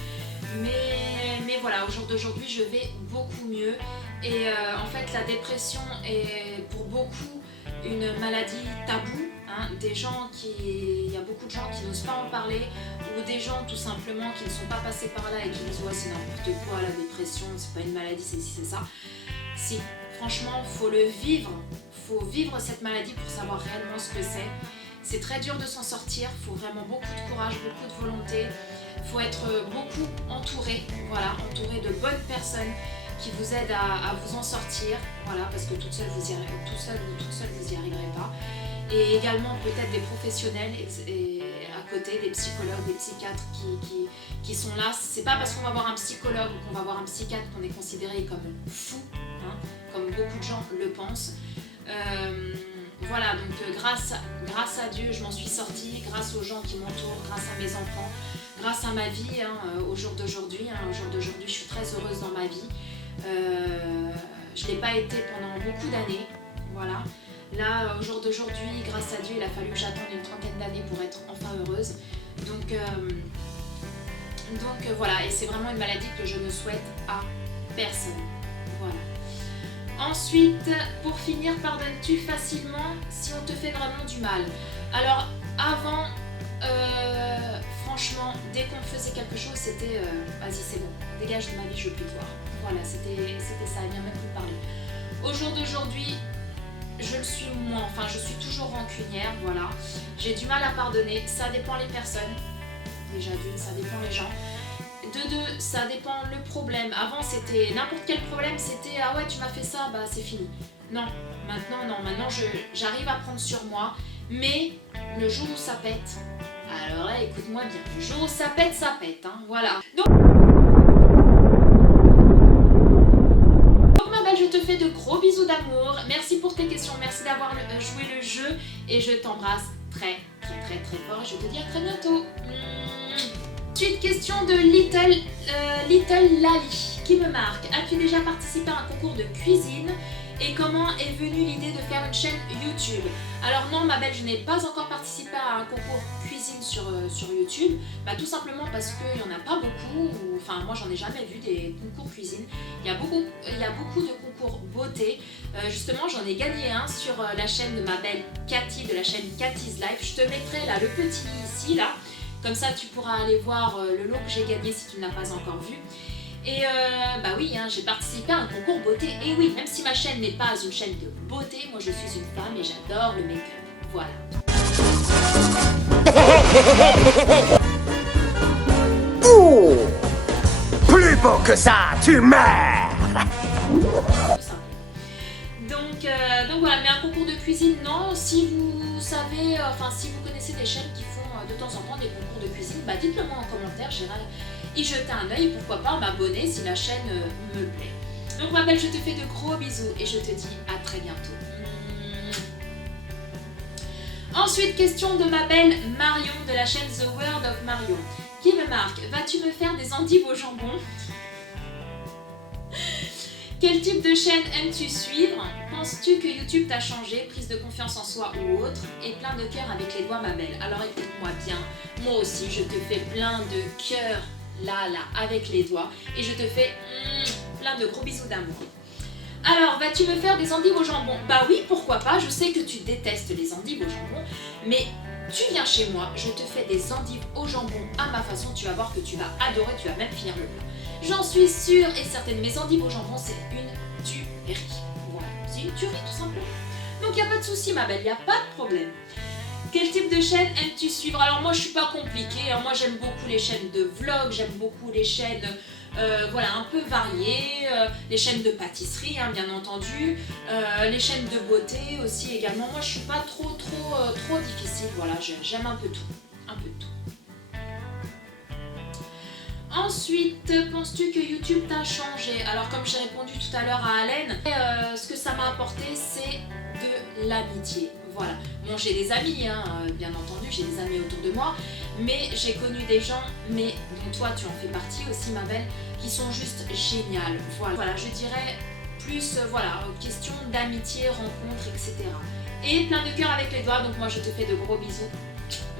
mais voilà, au jour d'aujourd'hui je vais beaucoup mieux et en fait la dépression est pour beaucoup une maladie taboue, hein, hein, il y a beaucoup de gens qui n'osent pas en parler, ou des gens tout simplement qui ne sont pas passés par là et qui disent ouais c'est n'importe quoi, la dépression, c'est pas une maladie, c'est ci, c'est ça. Si, franchement, faut le vivre, faut vivre cette maladie pour savoir réellement ce que c'est. C'est très dur de s'en sortir, il faut vraiment beaucoup de courage, beaucoup de volonté, il faut être beaucoup entouré, voilà, entouré de bonnes personnes qui vous aident à vous en sortir, voilà, parce que toute seule vous y arriverez pas. Et également peut-être des professionnels et à côté, des psychologues, des psychiatres qui sont là. C'est pas parce qu'on va voir un psychologue ou qu'on va voir un psychiatre qu'on est considéré comme fou, hein, comme beaucoup de gens le pensent. Voilà, donc grâce à Dieu, je m'en suis sortie, grâce aux gens qui m'entourent, grâce à mes enfants, grâce à ma vie, hein, au jour d'aujourd'hui. Au jour d'aujourd'hui, je suis très heureuse dans ma vie. Je ne l'ai pas été pendant beaucoup d'années, voilà. Là, au jour d'aujourd'hui, grâce à Dieu, il a fallu que j'attende une trentaine d'années pour être enfin heureuse. Donc voilà, et c'est vraiment une maladie que je ne souhaite à personne. Voilà. Ensuite, pour finir, pardonnes-tu facilement si on te fait vraiment du mal? Alors, avant, franchement, dès qu'on faisait quelque chose, c'était vas-y, c'est bon, dégage de ma vie, je veux plus te voir. Voilà, c'était ça, il vient même plus parler. Au jour d'aujourd'hui, je le suis moins, enfin, je suis toujours rancunière, voilà. J'ai du mal à pardonner, ça dépend les personnes. Déjà d'une, ça dépend les gens. De deux, ça dépend le problème. Avant, c'était n'importe quel problème, c'était ah ouais, tu m'as fait ça, bah c'est fini. Non, maintenant j'arrive à prendre sur moi, mais le jour où ça pète, alors là, écoute-moi bien, le jour où ça pète, hein, voilà. Donc ma belle, je te fais de gros bisous d'amour. Merci pour tes questions, merci d'avoir joué le jeu et je t'embrasse très fort et je te dis à très bientôt. Ensuite, question de Little Lali qui me marque. As-tu déjà participé à un concours de cuisine et comment est venue l'idée de faire une chaîne YouTube? Alors non, ma belle, je n'ai pas encore participé à un concours cuisine sur YouTube. Bah, tout simplement parce qu'il n'y en a pas beaucoup, enfin moi j'en ai jamais vu des concours cuisine. Il y a beaucoup de concours beauté. Justement, j'en ai gagné un sur la chaîne de ma belle Cathy, de la chaîne Cathy's Life. Je te mettrai là le petit ici, là. Comme ça, tu pourras aller voir le lot que j'ai gagné si tu ne l'as pas encore vu. Et bah oui, hein, j'ai participé à un concours beauté. Et oui, même si ma chaîne n'est pas une chaîne de beauté, moi je suis une femme et j'adore le make-up. Voilà. Oh, plus beau que ça, tu meurs. Donc voilà, mais un concours de cuisine, non. Si vous savez, enfin si vous connaissez des chaînes qui font de temps en temps des concours de cuisine, bah dites-le moi en commentaire, j'irai y jeter un œil, pourquoi pas m'abonner si la chaîne me plaît. Donc ma belle, je te fais de gros bisous et je te dis à très bientôt. Ensuite, question de ma belle Marion de la chaîne The World of Marion qui me marque. Vas-tu me faire des endives au jambon? Quel type de chaîne aimes-tu suivre? Penses-tu que YouTube t'a changé, prise de confiance en soi ou autre? Et plein de cœur avec les doigts, ma belle. Alors écoute-moi bien, moi aussi je te fais plein de cœur là avec les doigts et je te fais plein de gros bisous d'amour. Alors, vas-tu me faire des endives au jambon? Bah oui, pourquoi pas, je sais que tu détestes les endives au jambon, mais tu viens chez moi, je te fais des endives au jambon à ma façon, tu vas voir que tu vas adorer, tu vas même finir le plat. J'en suis sûre et certaine, mes endives au jambon, c'est une tuerie. Voilà, c'est une tuerie tout simplement. Donc il n'y a pas de souci ma belle, il n'y a pas de problème. Quel type de chaîne aimes-tu suivre? Alors moi je suis pas compliquée, hein. Moi j'aime beaucoup les chaînes de vlog, j'aime beaucoup les chaînes voilà, un peu variées, les chaînes de pâtisserie hein, bien entendu, les chaînes de beauté aussi également. Moi je suis pas trop difficile, voilà, j'aime un peu tout, un peu de tout. Ensuite, penses-tu que YouTube t'a changé? Alors comme j'ai répondu tout à l'heure à Allen, ce que ça m'a apporté c'est de l'amitié. Voilà, bon j'ai des amis, hein, bien entendu, j'ai des amis autour de moi, mais j'ai connu des gens, mais dont toi tu en fais partie aussi ma belle, qui sont juste géniales. Voilà, je dirais plus, voilà, question d'amitié, rencontre, etc. Et plein de cœur avec les doigts, donc moi je te fais de gros bisous,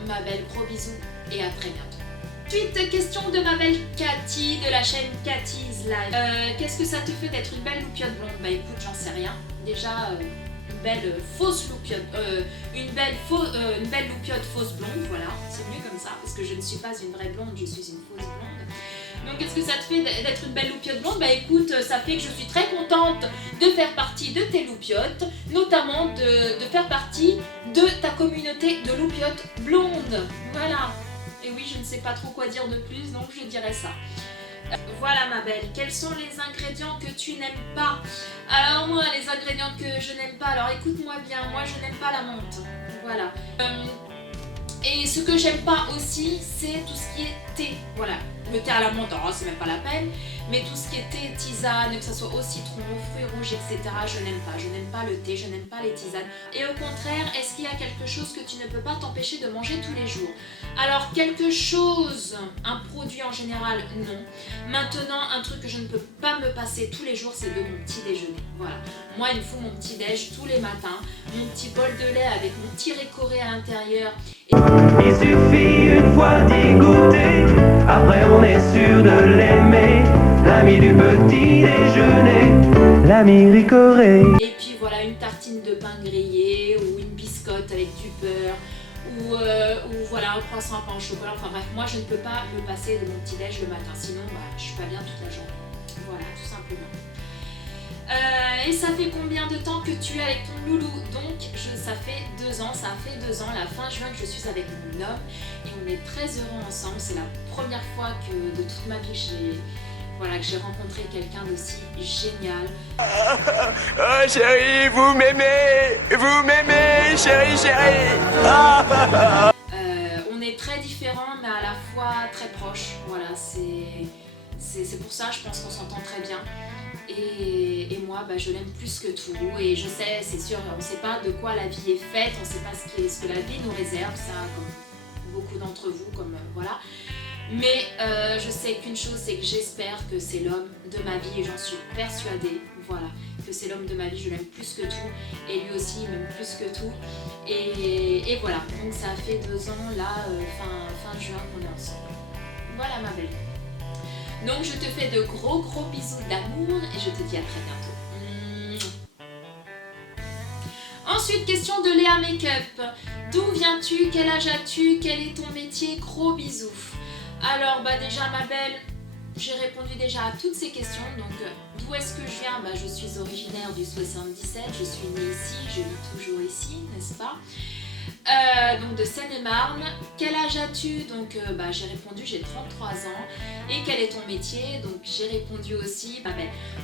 ma belle, gros bisous et à très bientôt. Ensuite, question de ma belle Cathy de la chaîne Cathy's Life. Qu'est-ce que ça te fait d'être une belle loupiote blonde? Bah écoute, j'en sais rien. Déjà, une belle fausse loupiote, une belle loupiote fausse blonde, voilà, c'est mieux comme ça, parce que je ne suis pas une vraie blonde, je suis une fausse blonde. Donc qu'est-ce que ça te fait d'être une belle loupiote blonde? Bah écoute, ça fait que je suis très contente de faire partie de tes loupiotes, notamment de faire partie de ta communauté de loupiotes blondes. Voilà. Et oui, je ne sais pas trop quoi dire de plus, donc je dirais ça. Voilà ma belle, quels sont les ingrédients que tu n'aimes pas? Alors moi, les ingrédients que je n'aime pas, alors écoute-moi bien, moi je n'aime pas la menthe. Voilà. Et ce que j'aime pas aussi, c'est tout ce qui est thé. Voilà. Le thé à la menthe, oh, c'est même pas la peine. Mais tout ce qui est thé, tisane, que ce soit au citron, aux fruits rouges, etc., je n'aime pas. Je n'aime pas le thé, je n'aime pas les tisanes. Et au contraire, est-ce qu'il y a quelque chose que tu ne peux pas t'empêcher de manger tous les jours? Alors, quelque chose, un produit en général, non. Maintenant, un truc que je ne peux pas me passer tous les jours, c'est de mon petit déjeuner. Voilà. Moi, il me faut mon petit déj tous les matins. Mon petit bol de lait avec mon petit récoré à l'intérieur. Il suffit une fois d'y goûter, après on est sûr de l'aimer. L'ami du petit déjeuner, l'ami Ricoré. Et puis voilà, une tartine de pain grillé ou une biscotte avec du beurre ou voilà, un croissant à pain au chocolat. Enfin bref, moi je ne peux pas me passer de mon petit déj le matin, sinon je suis pas bien toute la journée. Voilà, tout simplement. Et ça fait combien de temps que tu es avec ton loulou? Donc ça fait 2 ans, ça a fait 2 ans, la fin juin que je suis avec mon homme et on est très heureux ensemble. C'est la première fois que de toute ma vie que j'ai rencontré quelqu'un d'aussi génial. Oh chérie, vous m'aimez, chérie, chérie. On est très différents mais à la fois très proches. Voilà, c'est pour ça je pense qu'on s'entend très bien. Et moi, je l'aime plus que tout. Et je sais, c'est sûr, on ne sait pas de quoi la vie est faite, on ne sait pas ce que la vie nous réserve, ça, comme beaucoup d'entre vous, comme voilà. Mais je sais qu'une chose, c'est que j'espère que c'est l'homme de ma vie et j'en suis persuadée, voilà, que c'est l'homme de ma vie, je l'aime plus que tout et lui aussi il m'aime plus que tout. Et voilà, donc ça a fait 2 ans, là, fin juin qu'on est ensemble. Voilà ma belle. Donc je te fais de gros bisous d'amour et je te dis à très bientôt. Ensuite, question de Léa Makeup. D'où viens-tu? Quel âge as-tu? Quel est ton métier? Gros bisous. Alors déjà ma belle, j'ai répondu déjà à toutes ces questions. Donc d'où est-ce que je viens? Je suis originaire du 77, je suis née ici, je vis toujours ici, n'est-ce pas? Donc de Seine-et-Marne. Quel âge as-tu? Donc j'ai répondu j'ai 33 ans. Et quel est ton métier? Donc j'ai répondu aussi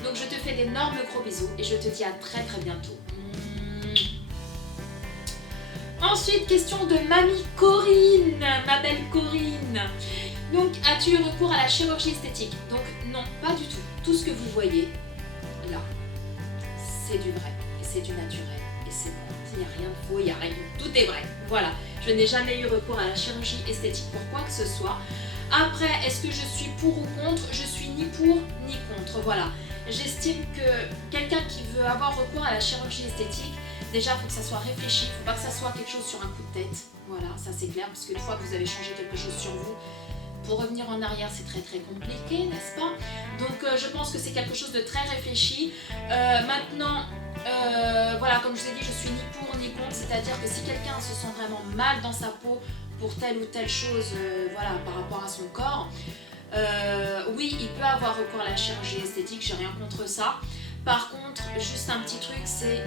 donc je te fais d'énormes gros bisous et je te dis à très bientôt. Ensuite, question de mamie Corinne, ma belle Corinne. Donc as-tu eu recours à la chirurgie esthétique? Donc non, pas du tout. Tout ce que vous voyez là, c'est du vrai et c'est du naturel et c'est bon. Il n'y a rien de faux, il n'y a rien, tout est vrai. Voilà, je n'ai jamais eu recours à la chirurgie esthétique pour quoi que ce soit. Après, est-ce que je suis pour ou contre? Je suis ni pour ni contre, voilà. J'estime que quelqu'un qui veut avoir recours à la chirurgie esthétique, déjà, il faut que ça soit réfléchi, il ne faut pas que ça soit quelque chose sur un coup de tête. Voilà, ça c'est clair, parce qu'une fois que vous avez changé quelque chose sur vous, pour revenir en arrière, c'est très compliqué, n'est-ce pas? Donc je pense que c'est quelque chose de très réfléchi. Maintenant, voilà, comme je vous ai dit, je suis ni pour ni contre, c'est-à-dire que si quelqu'un se sent vraiment mal dans sa peau pour telle ou telle chose, voilà, par rapport à son corps, oui, il peut avoir recours à la chirurgie esthétique, j'ai rien contre ça. Par contre, juste un petit truc, c'est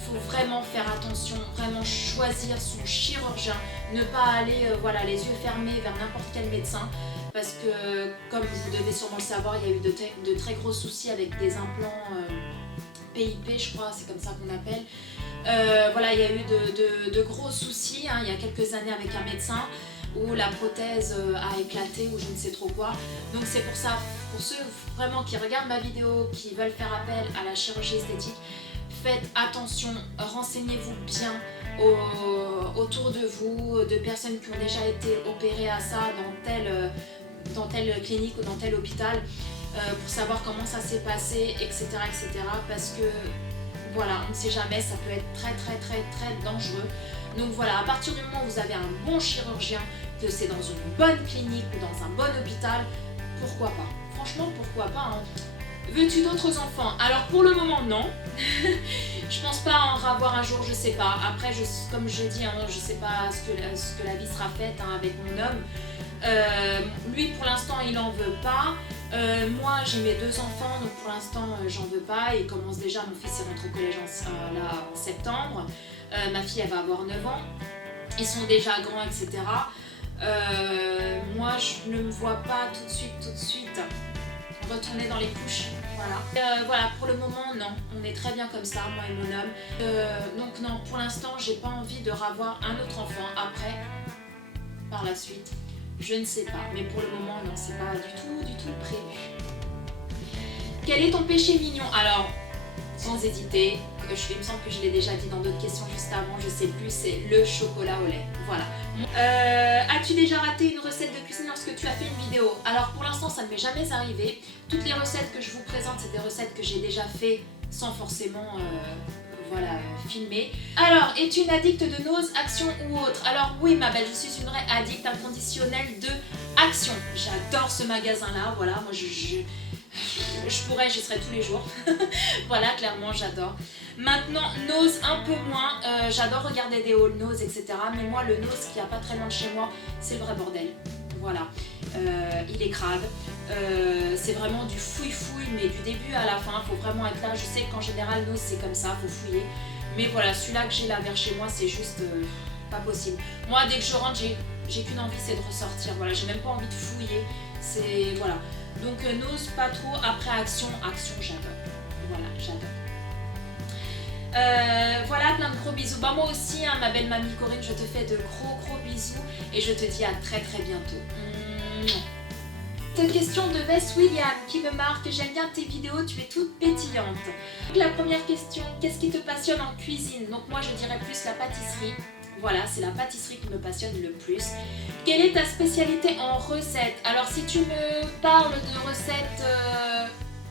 faut vraiment faire attention, vraiment choisir son chirurgien, ne pas aller les yeux fermés vers n'importe quel médecin, parce que comme vous devez sûrement le savoir, il y a eu de très gros soucis avec des implants PIP, je crois, c'est comme ça qu'on appelle. Voilà, il y a eu de gros soucis il y a quelques années avec un médecin où la prothèse a éclaté ou je ne sais trop quoi. Donc c'est pour ça, pour ceux vraiment qui regardent ma vidéo, qui veulent faire appel à la chirurgie esthétique, faites attention, renseignez-vous bien autour de vous, de personnes qui ont déjà été opérées à ça dans telle clinique ou dans tel hôpital, pour savoir comment ça s'est passé, etc. Parce que voilà, on ne sait jamais, ça peut être très dangereux. Donc voilà, à partir du moment où vous avez un bon chirurgien, que c'est dans une bonne clinique ou dans un bon hôpital, pourquoi pas? Franchement, pourquoi pas Veux-tu d'autres enfants? Alors pour le moment non. Je pense pas en avoir un jour, je sais pas. Après, comme je dis, hein, je sais pas ce que la vie sera faite hein, avec mon homme. Lui pour l'instant il en veut pas. Moi j'ai mes 2 enfants, donc pour l'instant j'en veux pas. Il commence déjà, mon fils est rentré au collège en septembre. Ma fille elle va avoir 9 ans. Ils sont déjà grands, etc. Moi je ne me vois pas tout de suite retourner dans les couches. Voilà. Voilà, pour le moment non, on est très bien comme ça, moi et mon homme. Donc non, pour l'instant j'ai pas envie de ravoir un autre enfant. Après, par la suite, je ne sais pas. Mais pour le moment non, c'est pas du tout prévu. Quel est ton péché mignon? Alors, sans hésiter, il me semble que je l'ai déjà dit dans d'autres questions juste avant, je sais plus, c'est le chocolat au lait. Voilà. As-tu déjà raté une recette de cuisine lorsque tu as fait une vidéo? Alors pour l'instant ça ne m'est jamais arrivé. Toutes les recettes que je vous présente c'est des recettes que j'ai déjà fait sans forcément filmer. Alors, es-tu une addict de nausées, action ou autre? Alors oui ma belle, je suis une vraie addict inconditionnelle de action. J'adore ce magasin là, voilà, moi je pourrais, j'y serais tous les jours. Voilà, clairement j'adore. Maintenant, nose un peu moins, j'adore regarder des hauls nose, etc. Mais moi le nose qui a pas très loin de chez moi, c'est le vrai bordel. Voilà, il est crade, c'est vraiment du fouille-fouille, mais du début à la fin, faut vraiment être là. Je sais qu'en général nose c'est comme ça, faut fouiller. Mais voilà, celui-là que j'ai là vers chez moi, c'est juste pas possible. Moi dès que je rentre, j'ai qu'une envie, c'est de ressortir. Voilà, j'ai même pas envie de fouiller, c'est... voilà. Donc n'ose pas trop. Après action j'adore. Voilà, j'adore. Voilà, plein de gros bisous. Bah moi aussi hein, ma belle mamie Corinne, je te fais de gros bisous et je te dis à très bientôt. Cette question de Vess William qui me marque: j'aime bien tes vidéos, tu es toute pétillante. Donc, la première question, qu'est-ce qui te passionne en cuisine? Donc moi je dirais plus la pâtisserie. Voilà, c'est la pâtisserie qui me passionne le plus. Quelle est ta spécialité en recette? Alors si tu me parles de recettes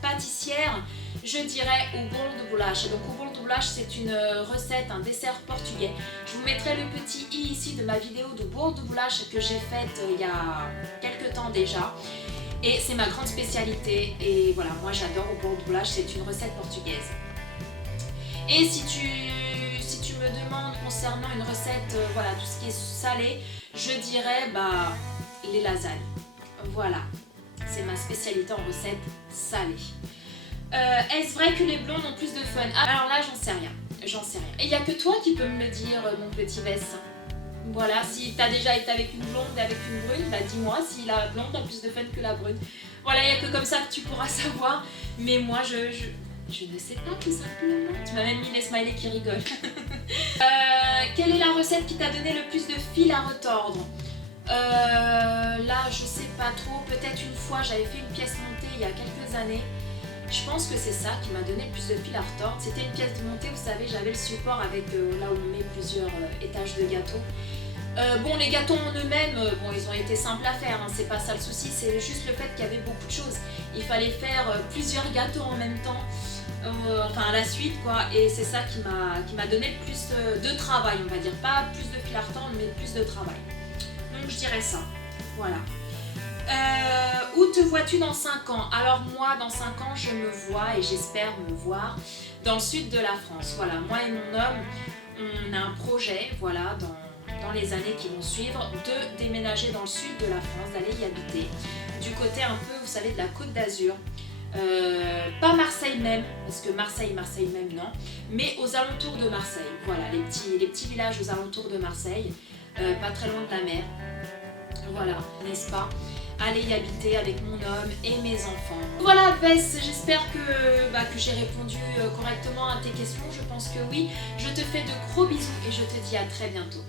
pâtissières, je dirais o bolo de bolacha. Donc o bolo de bolacha c'est une recette, un dessert portugais. Je vous mettrai le petit i ici de ma vidéo de bolo de bolacha que j'ai faite il y a quelques temps déjà. Et c'est ma grande spécialité et voilà, moi j'adore o bolo de bolacha, c'est une recette portugaise. Et si tu me demandes concernant une recette, voilà, tout ce qui est salé, je dirais les lasagnes. Voilà, c'est ma spécialité en recette salée. Est-ce vrai que les blondes ont plus de fun? Alors là, j'en sais rien. Et il n'y a que toi qui peux me le dire, mon petit Vess. Voilà, si tu as déjà été avec une blonde et avec une brune, dis-moi si la blonde a plus de fun que la brune. Voilà, il n'y a que comme ça que tu pourras savoir. Mais moi, je ne sais pas tout simplement. Tu m'as même mis les smileys qui rigolent. Quelle est la recette qui t'a donné le plus de fil à retordre? Là, je sais pas trop. Peut-être une fois, j'avais fait une pièce montée il y a quelques années. Je pense que c'est ça qui m'a donné le plus de fil à retordre. C'était une pièce de montée, vous savez, j'avais le support avec là où on met plusieurs étages de gâteaux. Bon, les gâteaux en eux-mêmes, ils ont été simples à faire, hein, c'est pas ça le souci, c'est juste le fait qu'il y avait beaucoup de choses. Il fallait faire plusieurs gâteaux en même temps, à la suite quoi, et c'est ça qui m'a donné plus de travail, on va dire. Pas plus de fil à retordre, mais plus de travail. Donc je dirais ça, voilà. Où te vois-tu dans 5 ans? Alors moi, dans 5 ans, je me vois et j'espère me voir dans le sud de la France. Voilà, moi et mon homme, on a un projet, voilà, dans les années qui vont suivre, de déménager dans le sud de la France, d'aller y habiter, du côté un peu, vous savez, de la Côte d'Azur. Pas Marseille même, parce que Marseille même non, mais aux alentours de Marseille. Voilà, les petits villages aux alentours de Marseille, pas très loin de la mer. Voilà, n'est-ce pas? Aller y habiter avec mon homme et mes enfants. Voilà Vess, j'espère que j'ai répondu correctement à tes questions. Je pense que oui. Je te fais de gros bisous et je te dis à très bientôt.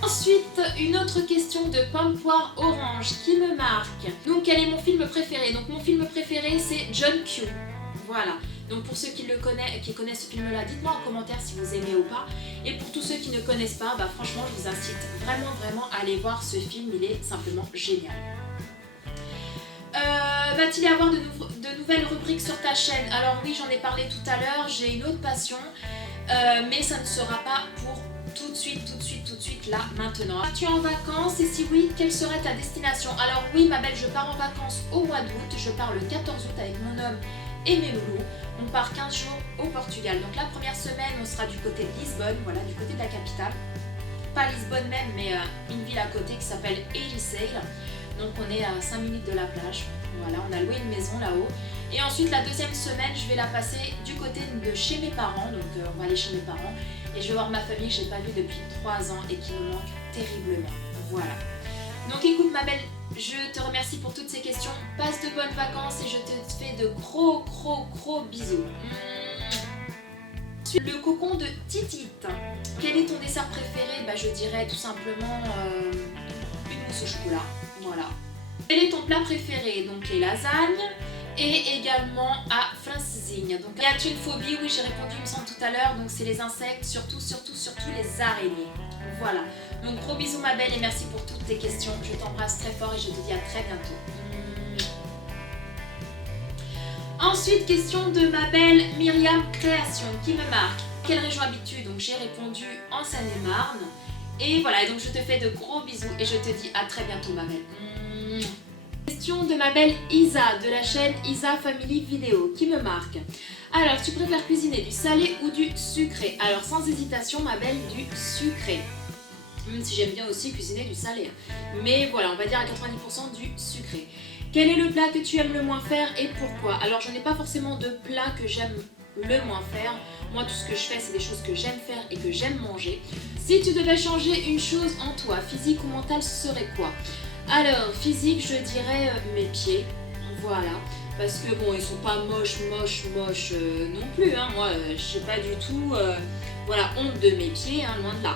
Ensuite, une autre question de Pomme Poire Orange qui me marque. Donc, quel est mon film préféré? Donc, mon film préféré, c'est John Q. Voilà. Donc, pour ceux qui connaissent ce film-là, dites-moi en commentaire si vous aimez ou pas. Et pour tous ceux qui ne connaissent pas, franchement, je vous incite vraiment à aller voir ce film. Il est simplement génial. Va-t-il y avoir de nouvelles rubriques sur ta chaîne? Alors oui, j'en ai parlé tout à l'heure. J'ai une autre passion, mais ça ne sera pas pour tout de suite, là, maintenant. Pars-tu en vacances et si oui, quelle serait ta destination? Alors oui, ma belle, je pars en vacances au mois d'août. Je pars le 14 août avec mon homme et mes loulous. On part 15 jours au Portugal. Donc la première semaine, on sera du côté de Lisbonne, voilà, du côté de la capitale. Pas Lisbonne même, mais une ville à côté qui s'appelle Ericeira. Donc on est à 5 minutes de la plage. Voilà, on a loué une maison là-haut. Et ensuite, la deuxième semaine, je vais la passer du côté de chez mes parents. Donc on va aller chez mes parents. Et je vais voir ma famille que je n'ai pas vue depuis 3 ans et qui me manque terriblement. Voilà. Donc écoute ma belle, je te remercie pour toutes ces questions. Passe de bonnes vacances et je te fais de gros bisous. Ensuite, le cocon de Titite. Quel est ton dessert préféré? Bah, je dirais tout simplement une mousse au chocolat. Voilà. Quel est ton plat préféré? Donc les lasagnes et également à francesinha. Donc y a-t-il une phobie? Oui, j'ai répondu il me semble tout à l'heure. Donc c'est les insectes, surtout les araignées. Voilà. Donc gros bisous ma belle et merci pour toutes tes questions. Je t'embrasse très fort et je te dis à très bientôt. Ensuite, question de ma belle Myriam Création qui me marque. Quelle région habites-tu? Donc j'ai répondu en Seine-et-Marne. Et voilà, donc je te fais de gros bisous et je te dis à très bientôt ma belle. Question de ma belle Isa de la chaîne Isa Family Vidéo qui me marque. Alors, tu préfères cuisiner du salé ou du sucré? Alors sans hésitation ma belle, du sucré. Même si j'aime bien aussi cuisiner du salé. Mais voilà, on va dire à 90% du sucré. Quel est le plat que tu aimes le moins faire et pourquoi? Alors je n'ai pas forcément de plat que j'aime le moins faire. Moi tout ce que je fais c'est des choses que j'aime faire et que j'aime manger. Si tu devais changer une chose en toi, physique ou mentale, ce serait quoi? Alors physique je dirais mes pieds, voilà. Parce que bon ils sont pas moches non plus, hein. Moi je sais pas du tout, voilà, honte de mes pieds, hein, loin de là.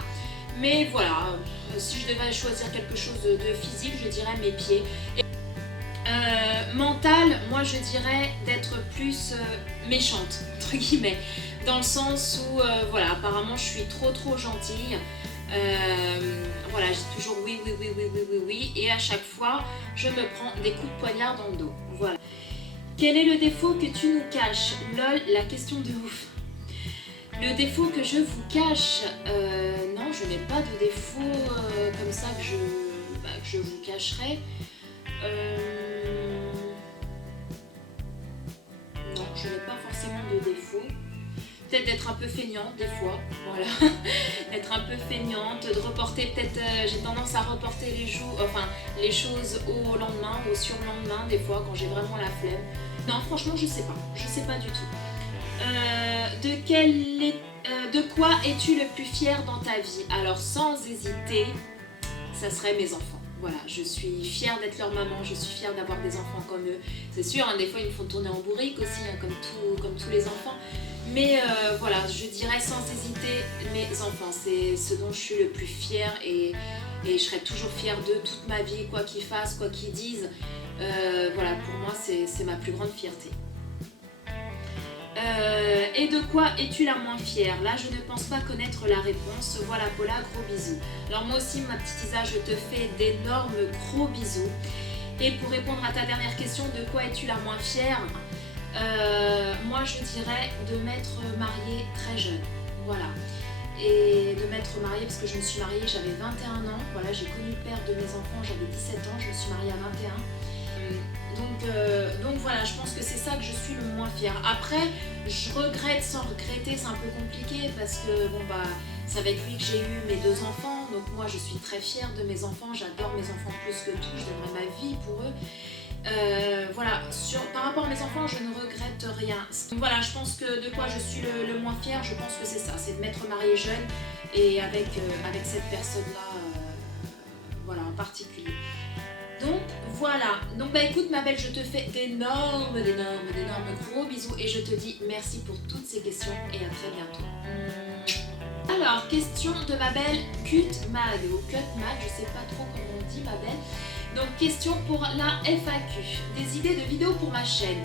Mais voilà, si je devais choisir quelque chose de physique je dirais mes pieds. Mental, moi je dirais d'être plus méchante, entre guillemets, dans le sens où, voilà, apparemment je suis trop gentille, voilà, je dis toujours oui, et à chaque fois, je me prends des coups de poignard dans le dos, voilà. Quel est le défaut que tu nous caches? Lol, la question de ouf. Le défaut que je vous cache, non, je n'ai pas de défaut comme ça que je vous cacherai. Non, je n'ai pas forcément de défaut. Peut-être d'être un peu feignante des fois, voilà. D'être un peu feignante, de reporter peut-être, j'ai tendance à reporter les choses au lendemain, au surlendemain des fois quand j'ai vraiment la flemme. Non, franchement, je sais pas du tout. De quoi es-tu le plus fier dans ta vie? Alors sans hésiter, ça serait mes enfants. Voilà, je suis fière d'être leur maman, je suis fière d'avoir des enfants comme eux. C'est sûr, hein, des fois ils me font tourner en bourrique aussi, hein, comme tous les enfants. Mais voilà, je dirais sans hésiter mes enfants. C'est ce dont je suis le plus fière et je serai toujours fière d'eux toute ma vie, quoi qu'ils fassent, quoi qu'ils disent. Voilà, pour moi c'est ma plus grande fierté. Et de quoi es-tu la moins fière? Là, je ne pense pas connaître la réponse. Voilà, Paula, gros bisous. Alors moi aussi, ma petite Isa, je te fais d'énormes gros bisous. Et pour répondre à ta dernière question, de quoi es-tu la moins fière? Moi, je dirais de m'être mariée très jeune. Voilà. Et de m'être mariée, parce que je me suis mariée, j'avais 21 ans. Voilà, j'ai connu le père de mes enfants, j'avais 17 ans, je me suis mariée à 21. Donc voilà, je pense que c'est ça que je suis le moins fière. Après, je regrette sans regretter, c'est un peu compliqué parce que bon bah c'est avec lui que j'ai eu mes 2 enfants. Donc moi je suis très fière de mes enfants, j'adore mes enfants plus que tout, je donnerais ma vie pour eux. Voilà, par rapport à mes enfants, je ne regrette rien. Donc voilà, je pense que de quoi je suis le moins fière, je pense que c'est ça, c'est de m'être mariée jeune et avec cette personne-là, voilà, en particulier. Donc voilà, donc bah écoute ma belle, je te fais d'énormes gros bisous et je te dis merci pour toutes ces questions et à très bientôt. Alors, question de ma belle Cutmag ou Cutmag, je sais pas trop comment on dit ma belle. Donc question pour la FAQ, des idées de vidéos pour ma chaîne.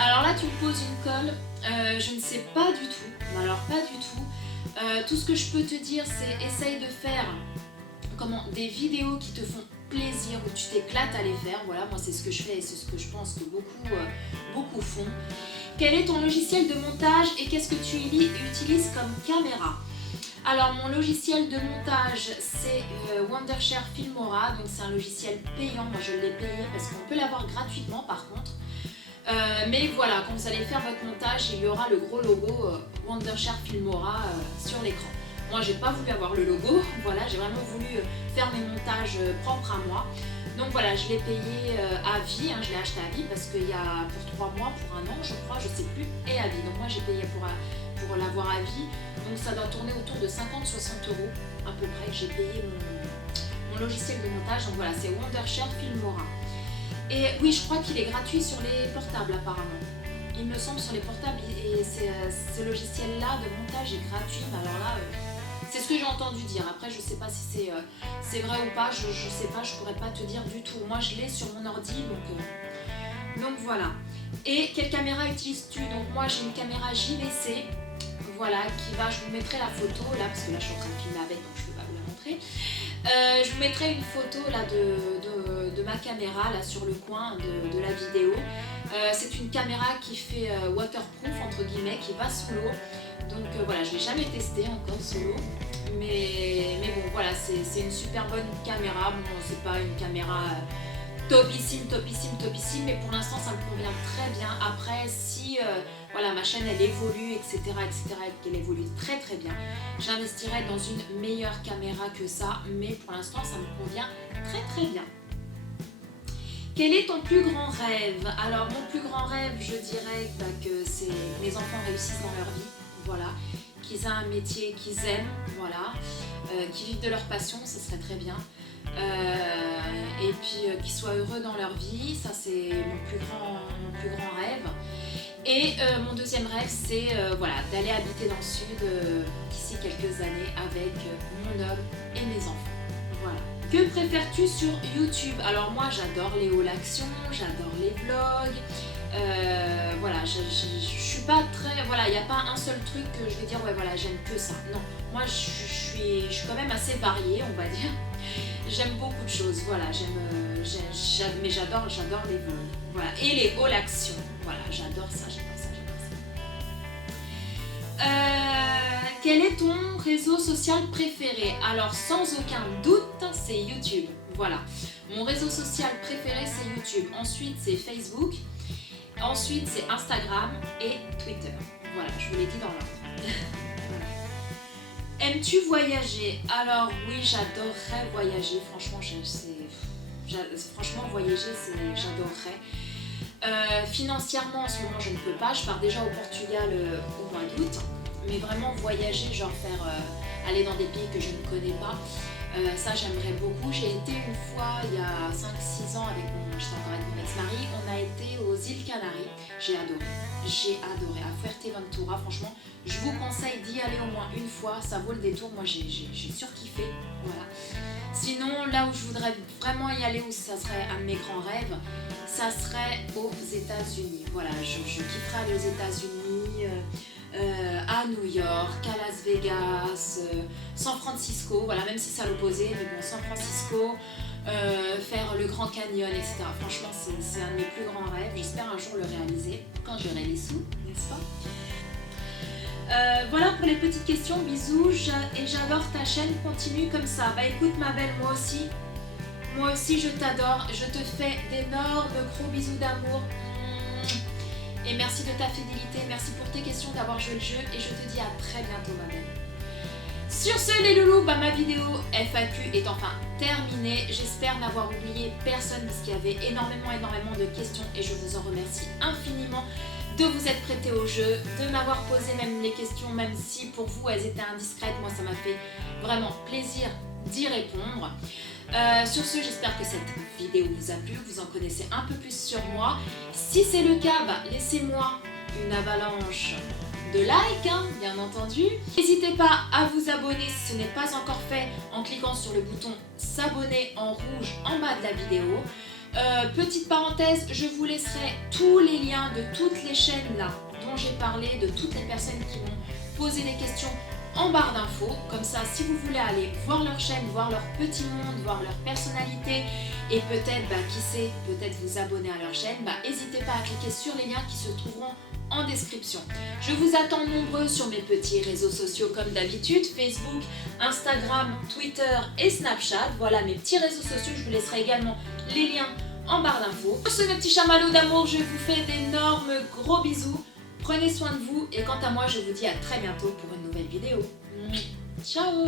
Alors là tu me poses une colle, je ne sais pas du tout, alors pas du tout. Tout ce que je peux te dire c'est essaye de faire des vidéos qui te font plaisir, où tu t'éclates à les faire. Voilà, moi c'est ce que je fais et c'est ce que je pense que beaucoup font. Quel est ton logiciel de montage et qu'est-ce que tu utilises comme caméra? Alors mon logiciel de montage c'est Wondershare Filmora, donc c'est un logiciel payant, moi je l'ai payé parce qu'on peut l'avoir gratuitement par contre. Mais voilà, quand vous allez faire votre montage, il y aura le gros logo Wondershare Filmora sur l'écran. Moi j'ai pas voulu avoir le logo, voilà, j'ai vraiment voulu faire mes montages propres à moi. Donc voilà, je l'ai payé à vie, hein, je l'ai acheté à vie parce qu'il y a pour 3 mois, pour 1 an je crois, je sais plus, et à vie. Donc moi j'ai payé pour l'avoir à vie, donc ça doit tourner autour de 50-60 € à peu près que j'ai payé mon logiciel de montage. Donc voilà, c'est Wondershare Filmora. Et oui, je crois qu'il est gratuit sur les portables apparemment. Il me semble sur les portables, et ce logiciel-là de montage est gratuit, mais alors là, c'est ce que j'ai entendu dire. Après, je sais pas si c'est vrai ou pas, je sais pas, je pourrais pas te dire du tout. Moi, je l'ai sur mon ordi, donc voilà. Et quelle caméra utilises-tu? Donc moi, j'ai une caméra JVC, voilà, je vous mettrai la photo là, parce que là, je suis en train de filmer avec, donc je peux pas vous la montrer. Je vous mettrai une photo là de ma caméra là sur le coin de la vidéo. C'est une caméra qui fait waterproof entre guillemets, qui va sous l'eau. Donc voilà, je l'ai jamais testé encore sous l'eau. Mais bon voilà, c'est une super bonne caméra. Bon, c'est pas une caméra topissime, mais pour l'instant ça me convient très bien. Après si voilà, ma chaîne elle évolue, etc., et qu'elle évolue très très bien, j'investirai dans une meilleure caméra que ça, mais pour l'instant ça me convient très très bien. Quel est ton plus grand rêve? Alors mon plus grand rêve, je dirais que c'est que mes enfants réussissent dans leur vie, voilà, qu'ils aient un métier qu'ils aiment, voilà, qu'ils vivent de leur passion, ce serait très bien. Et puis qu'ils soient heureux dans leur vie, ça c'est mon plus grand rêve. Et mon deuxième rêve c'est voilà, d'aller habiter dans le sud d'ici quelques années avec mon homme et mes enfants. Voilà. Que préfères-tu sur YouTube? Alors moi j'adore les hauls actions, j'adore les vlogs. Voilà, je suis pas très... Voilà, il n'y a pas un seul truc que je vais dire ouais voilà j'aime que ça. Non, moi je suis quand même assez variée on va dire. J'aime beaucoup de choses, voilà, mais j'adore les vlogs, voilà, et les hauls actions, voilà, j'adore ça. Quel est ton réseau social préféré? Alors sans aucun doute, c'est YouTube, voilà. Mon réseau social préféré c'est YouTube, ensuite c'est Facebook, ensuite c'est Instagram et Twitter, voilà, je vous l'ai dit dans l'ordre. Aimes-tu voyager? Alors oui, j'adorerais voyager, franchement, franchement voyager, j'adorerais. Financièrement, en ce moment, je ne peux pas, je pars déjà au Portugal au mois d'août, mais vraiment voyager, genre aller dans des pays que je ne connais pas, ça j'aimerais beaucoup. J'ai été une fois, il y a 5-6 ans, j'étais encore avec mon ex-mari, on a été aux îles Canaries, j'ai adoré, à Fuerteventura, franchement, je vous conseille d'y aller au moins une fois, ça vaut le détour, moi j'ai surkiffé, voilà. Sinon, là où je voudrais vraiment y aller, où ça serait un de mes grands rêves, ça serait aux États-Unis, voilà, je kifferais aller aux États-Unis, à New York, à Las Vegas, San Francisco, voilà, même si c'est à l'opposé, mais bon, San Francisco, faire le Grand Canyon, etc. Franchement, c'est un de mes plus grands rêves. J'espère un jour le réaliser quand j'aurai les sous, n'est-ce pas? Voilà pour les petites questions. Bisous et j'adore ta chaîne. Continue comme ça. Bah écoute ma belle, moi aussi je t'adore. Je te fais d'énormes gros bisous d'amour. Et merci de ta fidélité. Merci pour tes questions, d'avoir joué le jeu. Et je te dis à très bientôt ma belle. Sur ce les loulous, bah, ma vidéo FAQ est enfin terminée. J'espère n'avoir oublié personne parce qu'il y avait énormément de questions et je vous en remercie infiniment de vous être prêté au jeu, de m'avoir posé même les questions, même si pour vous elles étaient indiscrètes. Moi ça m'a fait vraiment plaisir d'y répondre. Sur ce, j'espère que cette vidéo vous a plu, vous en connaissez un peu plus sur moi. Si c'est le cas, bah, laissez-moi une avalanche de likes, hein, bien entendu. N'hésitez pas à vous abonner si ce n'est pas encore fait en cliquant sur le bouton s'abonner en rouge en bas de la vidéo. Petite parenthèse, je vous laisserai tous les liens de toutes les chaînes là dont j'ai parlé, de toutes les personnes qui m'ont posé des questions en barre d'infos. Comme ça, si vous voulez aller voir leur chaîne, voir leur petit monde, voir leur personnalité et peut-être, qui sait, peut-être vous abonner à leur chaîne, n'hésitez pas à cliquer sur les liens qui se trouveront en description. Je vous attends nombreux sur mes petits réseaux sociaux comme d'habitude, Facebook, Instagram, Twitter et Snapchat. Voilà mes petits réseaux sociaux, je vous laisserai également les liens en barre d'infos. Sur ce, mes petits chamallows d'amour, je vous fais d'énormes gros bisous. Prenez soin de vous et quant à moi, je vous dis à très bientôt pour une nouvelle vidéo. Ciao!